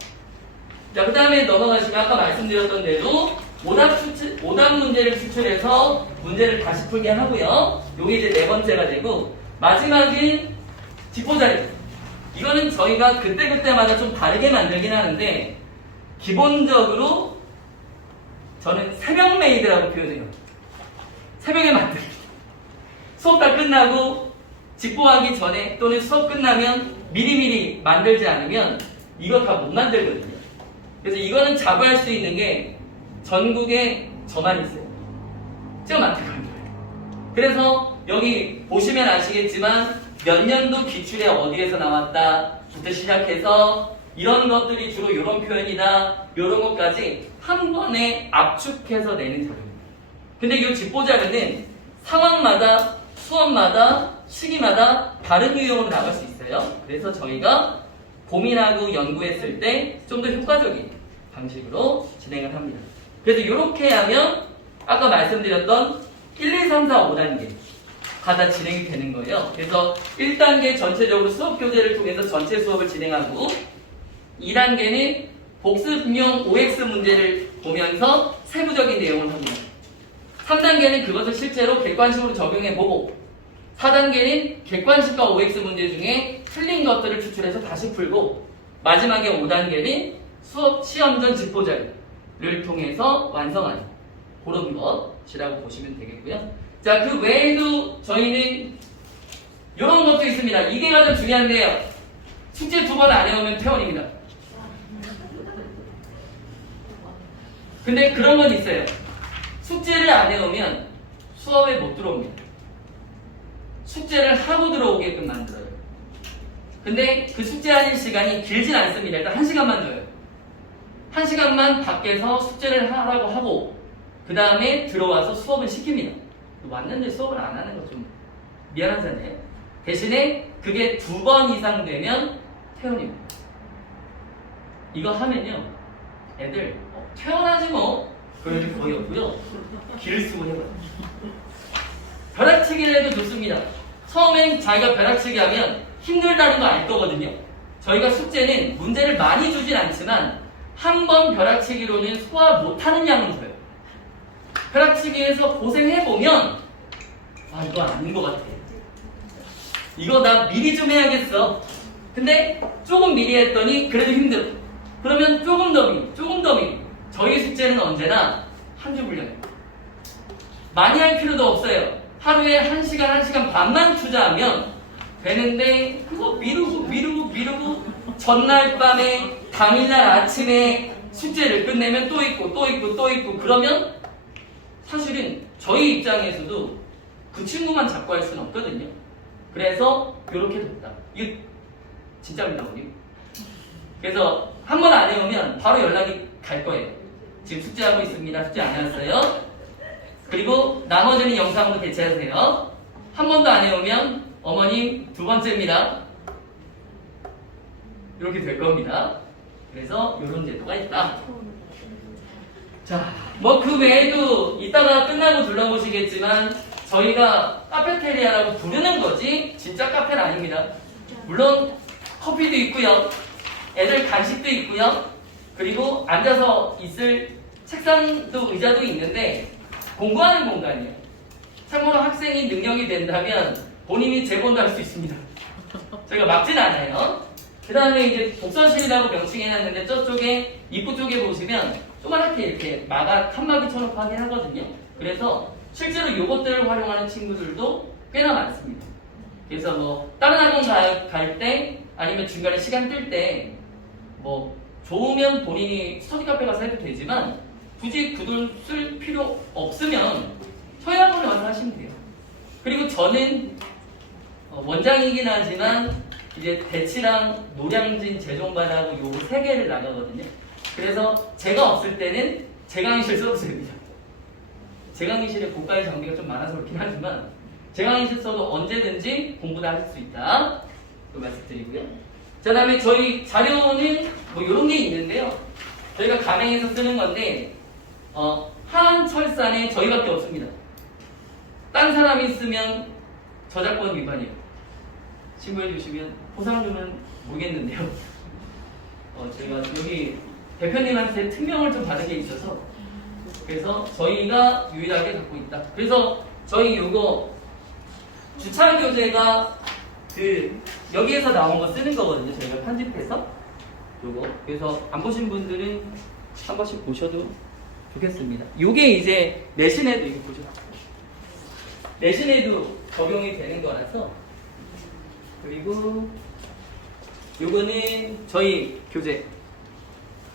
자, 그 다음에 넘어가시면 아까 말씀드렸던 대로 오답 문제를 추출해서 문제를 다시 풀게 하고요. 요게 이제 네 번째가 되고 마지막인 뒷보자리. 이거는 저희가 그때그때마다 좀 다르게 만들긴 하는데 기본적으로 저는 새벽 메이드라고 표현해요. 새벽에 만들기. 수업 다 끝나고 직보하기 전에 또는 수업 끝나면 미리미리 만들지 않으면 이거 다 못 만들거든요. 그래서 이거는 자부할 수 있는 게 전국에 저만 있어요. 제가 만든 거예요. 그래서 여기 보시면 아시겠지만 몇 년도 기출에 어디에서 나왔다부터 시작해서 이런 것들이 주로 이런 표현이다 이런 것까지 한 번에 압축해서 내는 자료입니다. 근데 이 집보자료는 상황마다 수업마다 시기마다 다른 유형으로 나갈 수 있어요. 그래서 저희가 고민하고 연구했을 때 좀 더 효과적인 방식으로 진행을 합니다. 그래서 이렇게 하면 아까 말씀드렸던 1, 2, 3, 4, 5단계 다 진행이 되는 거예요. 그래서 1단계 전체적으로 수업 교재를 통해서 전체 수업을 진행하고 2단계는 복습용 OX 문제를 보면서 세부적인 내용을 합니다. 3단계는 그것을 실제로 객관식으로 적용해보고 4단계는 객관식과 OX 문제 중에 틀린 것들을 추출해서 다시 풀고 마지막에 5단계는 수업 시험 전 집보자료를 통해서 완성하는 그런 것이라고 보시면 되겠고요. 자, 그 외에도 저희는 이런 것도 있습니다. 이게 가장 중요한데요. 숙제 2번 안 해오면 퇴원입니다. 근데 그런 건 있어요. 숙제를 안 해오면 수업에 못 들어옵니다. 숙제를 하고 들어오게끔 만들어요. 근데 그 숙제하는 시간이 길진 않습니다. 일단 1시간만 줘요. 1시간만 밖에서 숙제를 하라고 하고 그 다음에 들어와서 수업을 시킵니다. 왔는데 수업을 안 하는 거 좀 미안하잖아요. 대신에 그게 2번 이상 되면 퇴원입니다. 이거 하면요 애들 퇴원하지 뭐 그럴 일 거의 없고요. 길을 쓰고 해봐요. 벼락치기를 해도 좋습니다. 처음엔 자기가 벼락치기 하면 힘들다는 거 알 거거든요. 저희가 숙제는 문제를 많이 주진 않지만 한 번 벼락치기로는 소화 못하는 양은 줘요. 벼락치기에서 고생해보면 아 이거 아닌 것 같아. 이거 나 미리 좀 해야겠어. 근데 조금 미리 했더니 그래도 힘들어. 그러면 조금 더 미리. 저희 숙제는 언제나 한 주 분량이에요. 많이 할 필요도 없어요. 하루에 1시간, 1시간 반만 투자하면 되는데 그거 미루고 전날 밤에 당일날 아침에 숙제를 끝내면 또 있고 그러면 사실은 저희 입장에서도 그 친구만 잡고 할 수는 없거든요. 그래서 이렇게 됐다. 이거 진짜입니다, 우리. 그래서 한 번 안 해오면 바로 연락이 갈 거예요. 지금 숙제하고 있습니다. 숙제 안 해왔어요. 그리고 나머지는 영상으로 대체하세요. 한 번도 안 해오면 어머님 2번째입니다. 이렇게 될 겁니다. 그래서 이런 제도가 있다. 자, 뭐 그 외에도 이따가 끝나고 둘러보시겠지만 저희가 카페테리아라고 부르는 거지 진짜 카페는 아닙니다. 물론 커피도 있고요. 애들 간식도 있고요. 그리고 앉아서 있을 책상도 의자도 있는데 공부하는 공간이에요. 참고로 학생이 능력이 된다면 본인이 재본도 할 수 있습니다. 저희가 막진 않아요. 그 다음에 이제 독서실이라고 명칭해놨는데 저쪽에 입구 쪽에 보시면 조그맣게 이렇게 칸막이 쳐놓고 하긴 하거든요. 그래서 실제로 이것들을 활용하는 친구들도 꽤나 많습니다. 그래서 뭐 다른 학원 갈 때 아니면 중간에 시간 뜰 때 뭐 좋으면 본인이 스터디 카페 가서 해도 되지만 굳이 그 돈 쓸 필요 없으면 저희 학원에 와서 하시면 돼요. 그리고 저는 원장이긴 하지만 이제 대치랑 노량진 재종반하고 요 세 개를 나가거든요. 그래서 제가 없을 때는 제 강의실 써도 됩니다. 제 강의실에 고가의 장비가 좀 많아서 그렇긴 하지만 제 강의실 써도 언제든지 공부 다 하실 수 있다. 그 말씀드리고요. 자, 다음에 저희 자료는 뭐 이런 게 있는데요. 저희가 가맹에서 쓰는 건데 하한철산에 저희밖에 없습니다. 딴 사람이 쓰면 저작권 위반이에요. 신고해 주시면 보상금은 모르겠는데요. 저희가 여기 대표님한테 특명을 좀 받은 게 있어서 그래서 저희가 유일하게 갖고 있다. 그래서 저희 요거 주차 교재가 여기에서 나온 거 쓰는 거거든요. 저희가 편집해서 요거. 그래서 안 보신 분들은 한 번씩 보셔도 좋겠습니다. 요게 이제 내신에도 이거 보죠. 내신에도 적용이 되는 거라서. 그리고 요거는 저희 교재.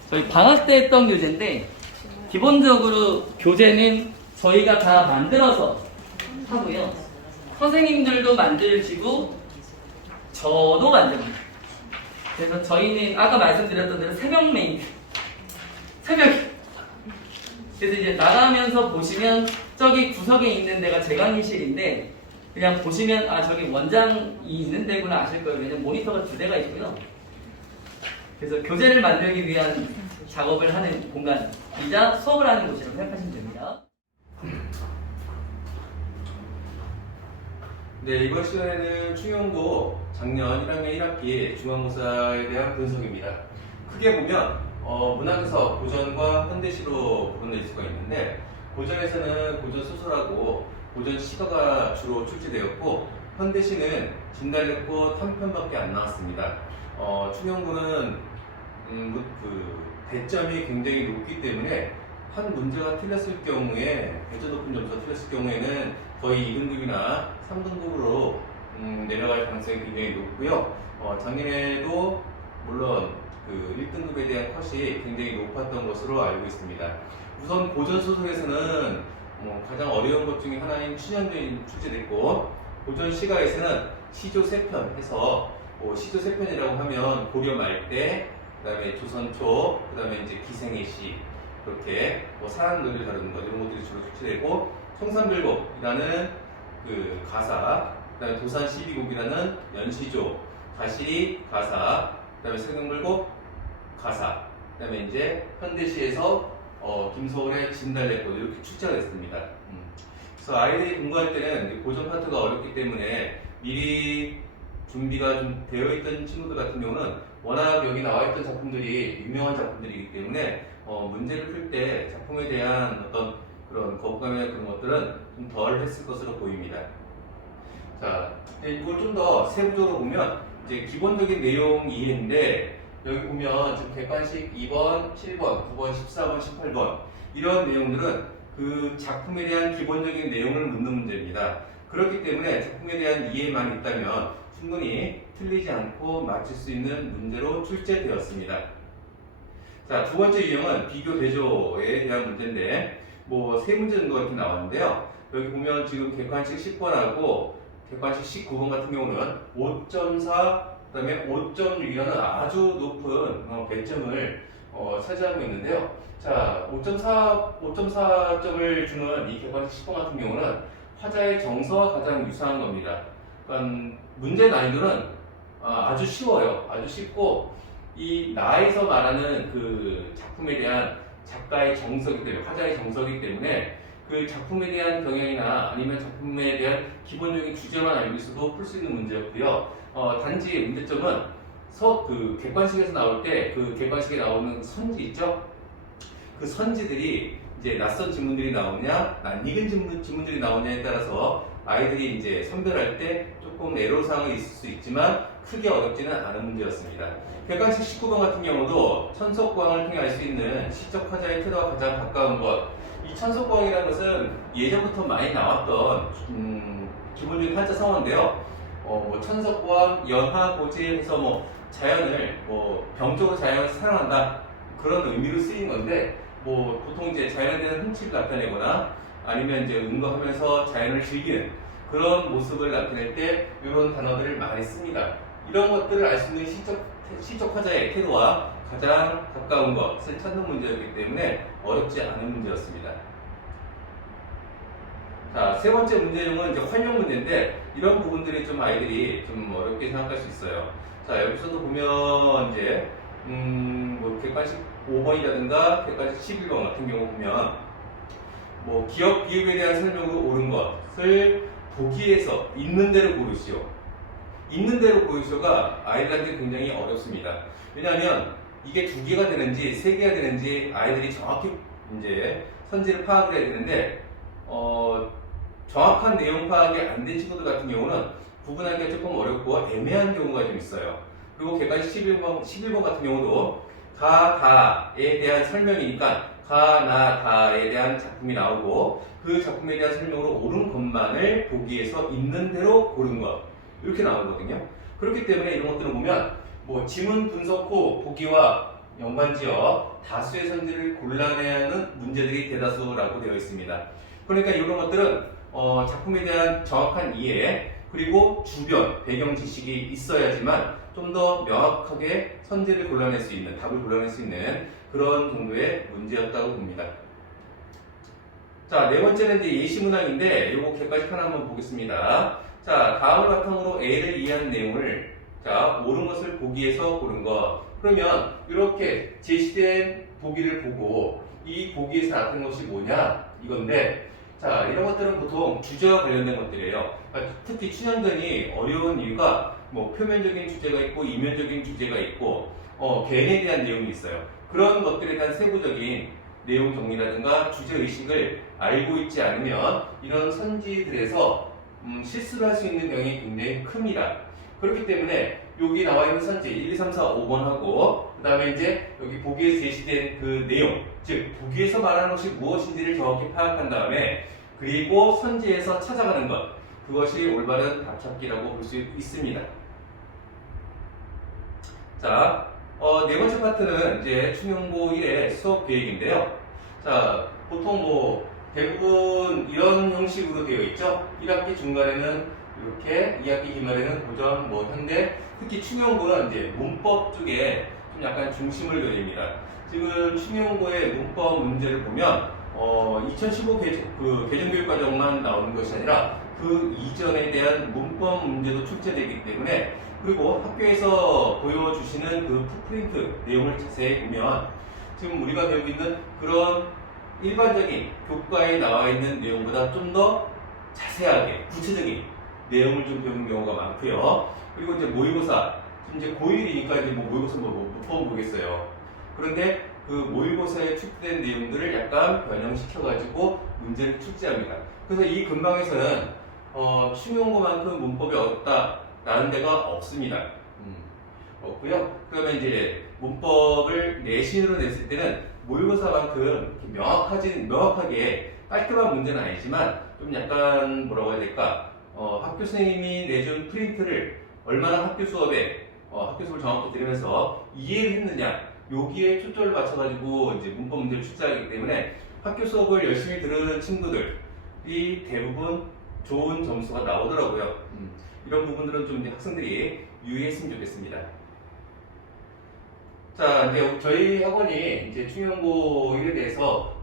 저희 방학 때 했던 교재인데 기본적으로 교재는 저희가 다 만들어서 하고요. 선생님들도 만들시고 저도 만듭니다. 그래서 저희는 아까 말씀드렸던 대로 새벽 메인. 새벽에. 그래서 이제 나가면서 보시면 저기 구석에 있는 데가 제 강의실인데 그냥 보시면 저기 원장이 있는 데구나 아실 거예요. 왜냐면 모니터가 2대가 있고요. 그래서 교재를 만들기 위한 작업을 하는 공간이자 수업을 하는 곳이라고 생각하시면 됩니다. 네, 이번 시간에는 충영고 작년 1학년 1학기 중간고사에 대한 분석입니다. 크게 보면 문학에서 고전과 현대시로 구분될 수가 있는데 고전에서는 고전소설하고 고전시가가 주로 출제되었고 현대시는 진달래꽃 한 편밖에 안 나왔습니다. 충영고는 대점이 굉장히 높기 때문에 한 문제가 틀렸을 경우에 대점 높은 점수가 틀렸을 경우에는 거의 2등급이나 3등급으로 내려갈 가능성이 굉장히 높고요. 작년에도 물론 그 1등급에 대한 컷이 굉장히 높았던 것으로 알고 있습니다. 우선 고전소설에서는 가장 어려운 것 중에 하나인 춘향전이 출제됐고 고전 시가에서는 시조 3편 해서 시조 3편이라고 하면 고려 말때, 그 다음에 조선 초, 그 다음에 이제 기생의 시 그렇게 사랑놀이를 다루는 것 이런 것들이 주로 출제되고 청산별곡이라는 그 가사, 그 다음에 도산 12곡이라는 연시조, 다시 가사, 그 다음에 세금물곡 가사, 그 다음에 이제 현대시에서 김서울의 진달래꽃 이렇게 출제가 됐습니다. 그래서 아이들이 공부할 때는 고전 파트가 어렵기 때문에 미리 준비가 좀 되어 있던 친구들 같은 경우는 워낙 여기 나와 있던 작품들이 유명한 작품들이기 때문에 문제를 풀 때 작품에 대한 어떤 그런 거부감이나 그런 것들은 좀 덜 했을 것으로 보입니다. 자, 이걸 좀 더 세부적으로 보면 이제 기본적인 내용 이해인데 여기 보면 지금 객관식 2번, 7번, 9번, 14번, 18번 이런 내용들은 그 작품에 대한 기본적인 내용을 묻는 문제입니다. 그렇기 때문에 작품에 대한 이해만 있다면 충분히 틀리지 않고 맞출 수 있는 문제로 출제되었습니다. 자, 두 번째 유형은 비교 대조에 대한 문제인데 세 문제 정도 이렇게 나왔는데요. 여기 보면 지금 객관식 10번하고 객관식 19번 같은 경우는 5.4 그 다음에 5.6이라는 아주 높은 배점을 차지하고 있는데요. 자, 5.4점을 주는 이 객관식 10번 같은 경우는 화자의 정서와 가장 유사한 겁니다. 그러니까 문제 난이도는 아주 쉬워요. 아주 쉽고 이 나에서 말하는 그 작품에 대한 작가의 정서이기 때문에 화자의 정서이기 때문에 그 작품에 대한 경향이나 아니면 작품에 대한 기본적인 주제만 알고 있어도 풀 수 있는 문제였고요. 단지 문제점은 그 객관식에서 나올 때 그 객관식에 나오는 선지 있죠? 그 선지들이 이제 낯선 지문들이 나오냐, 낯익은 지문들이 나오냐에 따라서 아이들이 이제 선별할 때 조금 애로사항이 있을 수 있지만 크게 어렵지는 않은 문제였습니다. 객관식 19번 같은 경우도 천속광을 통해 알 수 있는 시적 화자의 태도와 가장 가까운 것. 이 천속광이라는 것은 예전부터 많이 나왔던 기본적인 한자 성어인데요. 뭐 천석광, 연하, 고지 해서 뭐 자연을 뭐 병적으로 자연을 사랑한다 그런 의미로 쓰인 건데 뭐 보통 이제 자연에 대한 흠집을 나타내거나 아니면 이제 응거하면서 자연을 즐기는 그런 모습을 나타낼 때 이런 단어들을 많이 씁니다. 이런 것들을 알 수 있는 시적 화자의 태도와 가장 가까운 것을 찾는 문제였기 때문에 어렵지 않은 문제였습니다. 자, 세 번째 문제는 이제 활용 문제인데 이런 부분들이 좀 아이들이 좀 어렵게 생각할 수 있어요. 자, 여기서도 보면 이제 뭐 객관식 5번이라든가 객관식 11번 같은 경우 보면 뭐 기억 비읍에 대한 설명으로 옳은 것을 보기에서 있는 대로 고르시오. 있는 대로 고르시오가 아이들한테 굉장히 어렵습니다. 왜냐하면 이게 2개가 되는지 3개가 되는지 아이들이 정확히 이제 선지를 파악을 해야 되는데 정확한 내용 파악이 안 된 친구들 같은 경우는 구분하기가 조금 어렵고 애매한 경우가 좀 있어요. 그리고 객관식 11번 같은 경우도 가에 대한 설명이니까 가나다에 대한 작품이 나오고 그 작품에 대한 설명으로 옳은 것만을 보기에서 있는 대로 고른 것 이렇게 나오거든요. 그렇기 때문에 이런 것들을 보면 뭐 지문 분석 후 보기와 연관지어 다수의 선지를 골라내야 하는 문제들이 대다수라고 되어 있습니다. 그러니까 이런 것들은 작품에 대한 정확한 이해 그리고 주변 배경 지식이 있어야지만 좀 더 명확하게 선지를 골라낼 수 있는 답을 골라낼 수 있는 그런 정도의 문제였다고 봅니다. 자, 네 번째는 이제 예시문항인데 이거 객관식 하나 한번 보겠습니다. 자, 다음을 바탕으로 A를 이해하는 내용을 자, 옳은 것을 보기에서 고른 것. 그러면 이렇게 제시된 보기를 보고 이 보기에서 나타난 것이 뭐냐 이건데 자, 이런 것들은 보통 주제와 관련된 것들이에요. 그러니까 특히 춘향전이 어려운 이유가 뭐 표면적인 주제가 있고 이면적인 주제가 있고 개인에 대한 내용이 있어요. 그런 것들에 대한 세부적인 내용 정리라든가 주제 의식을 알고 있지 않으면 이런 선지들에서 실수를 할 수 있는 경향이 굉장히 큽니다. 그렇기 때문에 여기 나와 있는 선지 1, 2, 3, 4, 5번하고 그 다음에 이제 여기 보기에서 제시된 그 내용 즉 보기에서 말하는 것이 무엇인지를 정확히 파악한 다음에 그리고 선지에서 찾아가는 것 그것이 올바른 답찾기라고 볼 수 있습니다. 자, 네 번째 파트는 이제 충용고 1의 수업 계획인데요. 자, 보통 뭐 대부분 이런 형식으로 되어 있죠. 1학기 중간에는 이렇게 2학기 기말에는 고전, 뭐 현대, 특히 충용고는 이제 문법 쪽에 좀 약간 중심을 돌립니다. 지금 충용고의 문법 문제를 보면 2015 개정교육과정만 나오는 것이 아니라 그 이전에 대한 문법 문제도 출제되기 때문에 그리고 학교에서 보여주시는 그 풋프린트 내용을 자세히 보면 지금 우리가 배우고 있는 그런 일반적인 교과에 나와 있는 내용보다 좀 더 자세하게 구체적인 내용을 좀 배우는 경우가 많고요. 그리고 이제 모의고사 지금 이제 고1이니까 이제 뭐 모의고사 몇 번 보겠어요. 그런데 그 모의고사에 출제된 내용들을 약간 변형시켜가지고 문제를 출제합니다. 그래서 이 근방에서는 충용고만큼 문법이 어렵다라는 데가 없습니다. 없고요. 그러면 이제 문법을 내신으로 냈을 때는 모의고사만큼 명확하게 깔끔한 문제는 아니지만 좀 약간 뭐라고 해야 될까? 학교 선생님이 내준 프린트를 얼마나 학교 수업에 학교 수업을 정확히 들으면서 이해를 했느냐 여기에 초점을 맞춰가지고 이제 문법 문제를 출제하기 때문에 학교 수업을 열심히 들은 친구들이 대부분 좋은 점수가 나오더라고요. 이런 부분들은 좀 이제 학생들이 유의했으면 좋겠습니다. 자, 이제 저희 학원이 이제 충용고 1에 대해서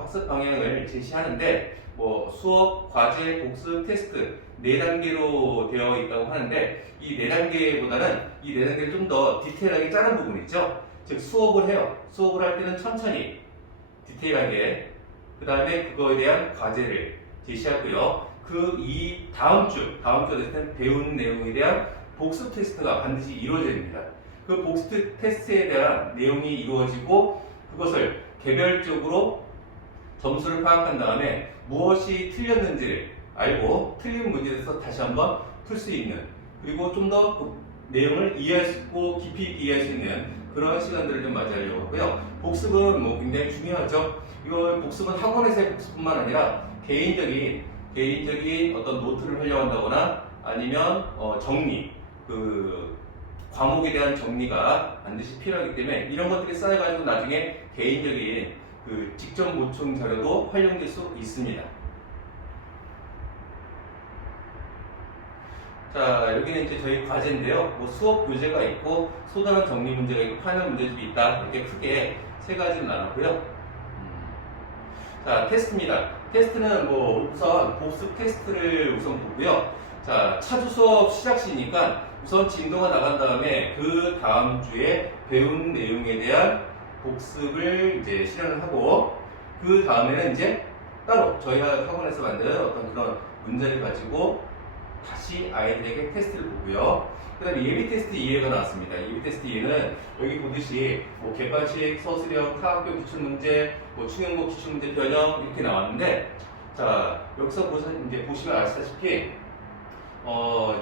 학습 방향을 제시하는데 뭐 수업, 과제, 복습, 테스트 4단계로 되어 있다고 하는데 이 4단계보다는 이 4단계를 좀 더 디테일하게 짜는 부분 있죠. 즉 수업을 해요. 수업을 할 때는 천천히 디테일하게 그 다음에 그거에 대한 과제를 제시하고요. 이 다음 주에 배운 내용에 대한 복습 테스트가 반드시 이루어져야 됩니다. 그 복습 테스트에 대한 내용이 이루어지고 그것을 개별적으로 점수를 파악한 다음에 무엇이 틀렸는지를 알고 틀린 문제에 대해서 다시 한번 풀 수 있는, 그리고 좀 더 그 내용을 이해할 수 있고 깊이 있게 이해할 수 있는 그런 시간들을 좀 맞이하려고 하고요. 복습은 뭐 굉장히 중요하죠. 이거 복습은 학원에서의 복습뿐만 아니라 개인적인 어떤 노트를 활용한다거나 아니면 정리, 그 과목에 대한 정리가 반드시 필요하기 때문에 이런 것들이 쌓여가지고 나중에 개인적인 그 직접 보충 자료도 활용될 수 있습니다. 자, 여기는 이제 저희 과제인데요. 뭐 수업 교재가 있고 소단원 정리 문제가 있고 파이널 문제집이 있다. 이렇게 크게 세 가지로 나눴고요. 자, 테스트입니다. 테스트는 뭐 우선 복습 테스트를 우선 보고요. 자, 차주 수업 시작 시니까 우선 진도가 나간 다음에 그 다음 주에 배운 내용에 대한 복습을 이제 실현을 하고, 그 다음에는 이제 따로 저희 학원에서 만든 어떤 그런 문제를 가지고 다시 아이들에게 테스트를 보고요. 그 다음에 예비 테스트 2회가 나왔습니다. 예비 테스트 2회는 여기 보듯이 뭐 객관식, 서술형, 타학교 기출문제, 뭐 충영고 기출문제 변형 이렇게 나왔는데, 자, 여기서 보시면 아시다시피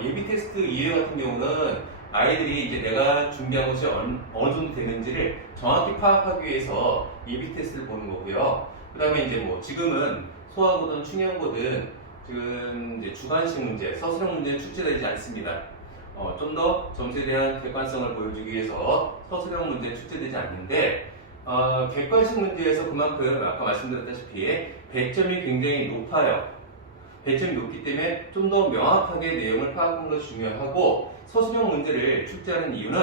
예비 테스트 2회 같은 경우는 아이들이 이제 내가 준비한 것이 어느 정도 되는지를 정확히 파악하기 위해서 예비 테스트를 보는 거고요. 그 다음에 이제 뭐 지금은 소화고든 충영고든 지금 이제 주관식 문제, 서술형 문제는 출제되지 않습니다. 좀 더 점수에 대한 객관성을 보여주기 위해서 서술형 문제는 출제되지 않는데, 객관식 문제에서 그만큼 아까 말씀드렸다시피 배점이 굉장히 높아요. 배점이 높기 때문에 좀 더 명확하게 내용을 파악하는 것이 중요하고, 서술형 문제를 출제하는 이유는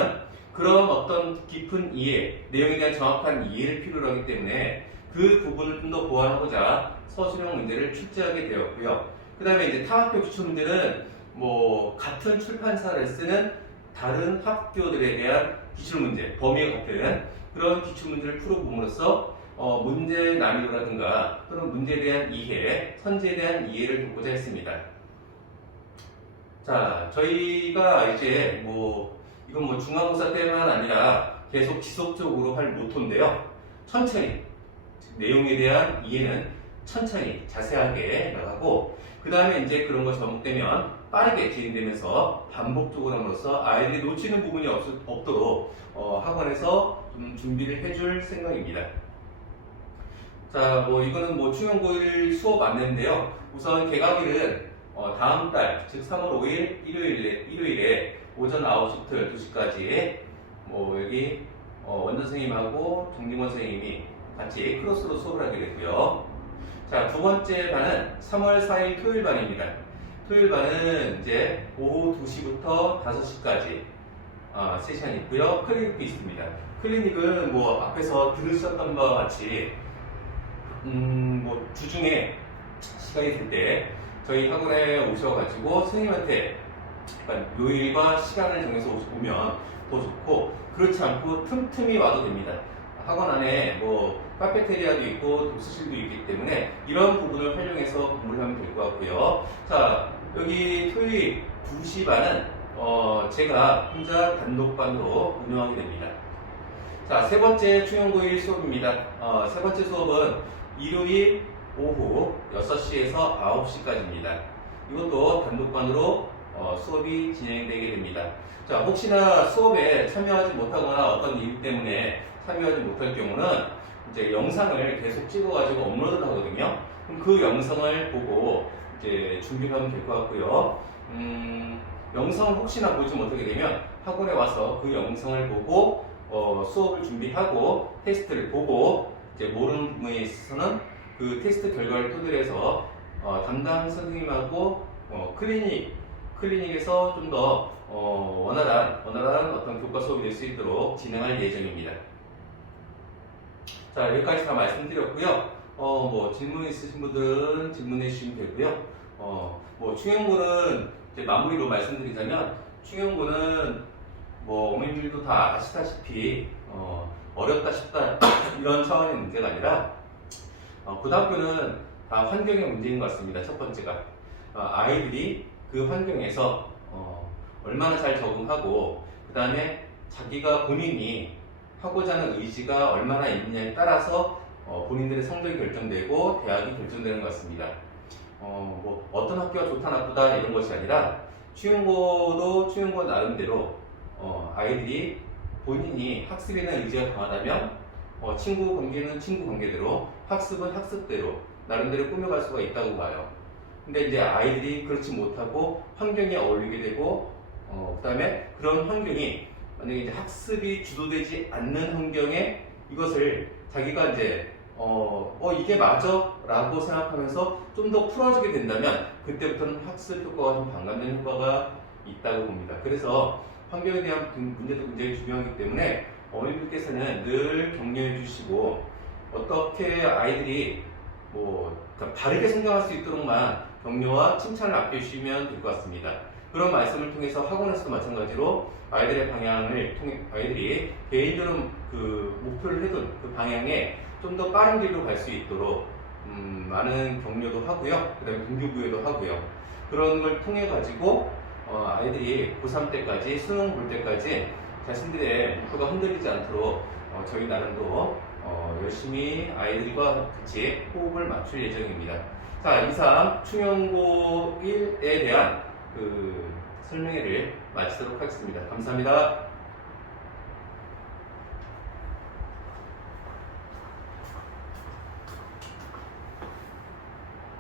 그런 어떤 깊은 이해, 내용에 대한 정확한 이해를 필요로 하기 때문에 그 부분을 좀 더 보완하고자 서술형 문제를 출제하게 되었고요. 그 다음에 이제 타학교 기출 문제는 뭐 같은 출판사를 쓰는 다른 학교들에 대한 기출 문제, 범위가 같은 그런 기출 문제를 풀어봄으로써 문제 난이도라든가 또는 문제에 대한 이해, 선지에 대한 이해를 돕고자 했습니다. 자, 저희가 이제 이건 뭐 중간고사 때만 아니라 계속 지속적으로 할 모토인데요. 천천히 내용에 대한 이해는 천천히 자세하게 나가고, 그 다음에 이제 그런 거 접목되면 빠르게 진행되면서 반복적으로 함으로써 아이들이 놓치는 부분이 없도록 학원에서 좀 준비를 해줄 생각입니다. 자, 이거는 충영고 1 수업 안내인데요. 우선 개강일은 다음 달, 즉 3월 5일 일요일에 오전 9시부터 12시까지 여기 원장 선생님하고 정림원 선생님이 같이 크로스로 수업을 하게 됐고요. 자, 두 번째 반은 3월 4일 토요일 반입니다. 토요일 반은 이제 오후 2시부터 5시까지 3시간 있고요. 클리닉도 있습니다. 클리닉은 앞에서 들으셨던 바와 같이 주중에 시간이 될 때 저희 학원에 오셔가지고 선생님한테 요일과 시간을 정해서 오면 더 좋고, 그렇지 않고 틈틈이 와도 됩니다. 학원 안에 카페테리아도 있고 독서실도 있기 때문에 이런 부분을 활용해서 공부를 하면 될 것 같고요. 자, 여기 토요일 2시 반은 제가 혼자 단독반으로 운영하게 됩니다. 자, 세 번째 충영고 1 수업입니다. 세 번째 수업은 일요일 오후 6시에서 9시까지입니다. 이것도 단독반으로 수업이 진행되게 됩니다. 자, 혹시나 수업에 참여하지 못하거나 어떤 이유 때문에 참여하지 못할 경우는 이제 영상을 계속 찍어가지고 업로드를 하거든요. 그럼 그 영상을 보고 이제 준비를 하면 될 것 같고요. 영상을 혹시나 보지 못하게 되면 학원에 와서 그 영상을 보고 수업을 준비하고 테스트를 보고 이제 모르는 부분에 있어서는 그 테스트 결과를 토대로 해서 담당 선생님하고 클리닉에서 좀 더 원활한 어떤 교과 수업이 될 수 있도록 진행할 예정입니다. 자, 여기까지 다 말씀드렸고요. 질문 있으신 분들은 질문해 주시면 되고요. 충영고는 이제 마무리로 말씀드리자면, 충영고는 어머님들도 다 아시다시피 어렵다 쉽다 이런 차원의 문제가 아니라 고등학교는 다 환경의 문제인 것 같습니다. 첫 번째가 아이들이 그 환경에서 얼마나 잘 적응하고, 그 다음에 자기가 본인이 하고자 하는 의지가 얼마나 있느냐에 따라서 본인들의 성적이 결정되고 대학이 결정되는 것 같습니다. 뭐 어떤 학교가 좋다 나쁘다 이런 것이 아니라 충용고도 충용고 나름대로 아이들이 본인이 학습에 대한 의지가 강하다면 친구 관계는 친구 관계대로 학습은 학습대로 나름대로 꾸며갈 수가 있다고 봐요. 근데 이제 아이들이 그렇지 못하고 환경에 어울리게 되고 그 다음에 그런 환경이 만약에 이제 학습이 주도되지 않는 환경에 이것을 자기가 이제 이게 맞아? 라고 생각하면서 좀 더 풀어주게 된다면 그때부터는 학습 효과가 좀 반감되는 효과가 있다고 봅니다. 그래서 환경에 대한 문제도 굉장히 중요하기 때문에 어머님들께서는 늘 격려해 주시고 어떻게 아이들이 그러니까 바르게 성장할 수 있도록만 격려와 칭찬을 아껴주시면 될 것 같습니다. 그런 말씀을 통해서 학원에서도 마찬가지로 아이들의 방향을 통해 아이들이 개인적으로 그 목표를 해둔 그 방향에 좀 더 빠른 길로 갈 수 있도록 많은 격려도 하고요. 그 다음에 동기부여도 하고요. 그런 걸 통해 가지고 아이들이 고3 때까지 수능 볼 때까지 자신들의 목표가 흔들리지 않도록 저희 나름도 열심히 아이들과 같이 호흡을 맞출 예정입니다. 자, 이상 충용고 1에 대한 그 설명회를 마치도록 하겠습니다. 감사합니다.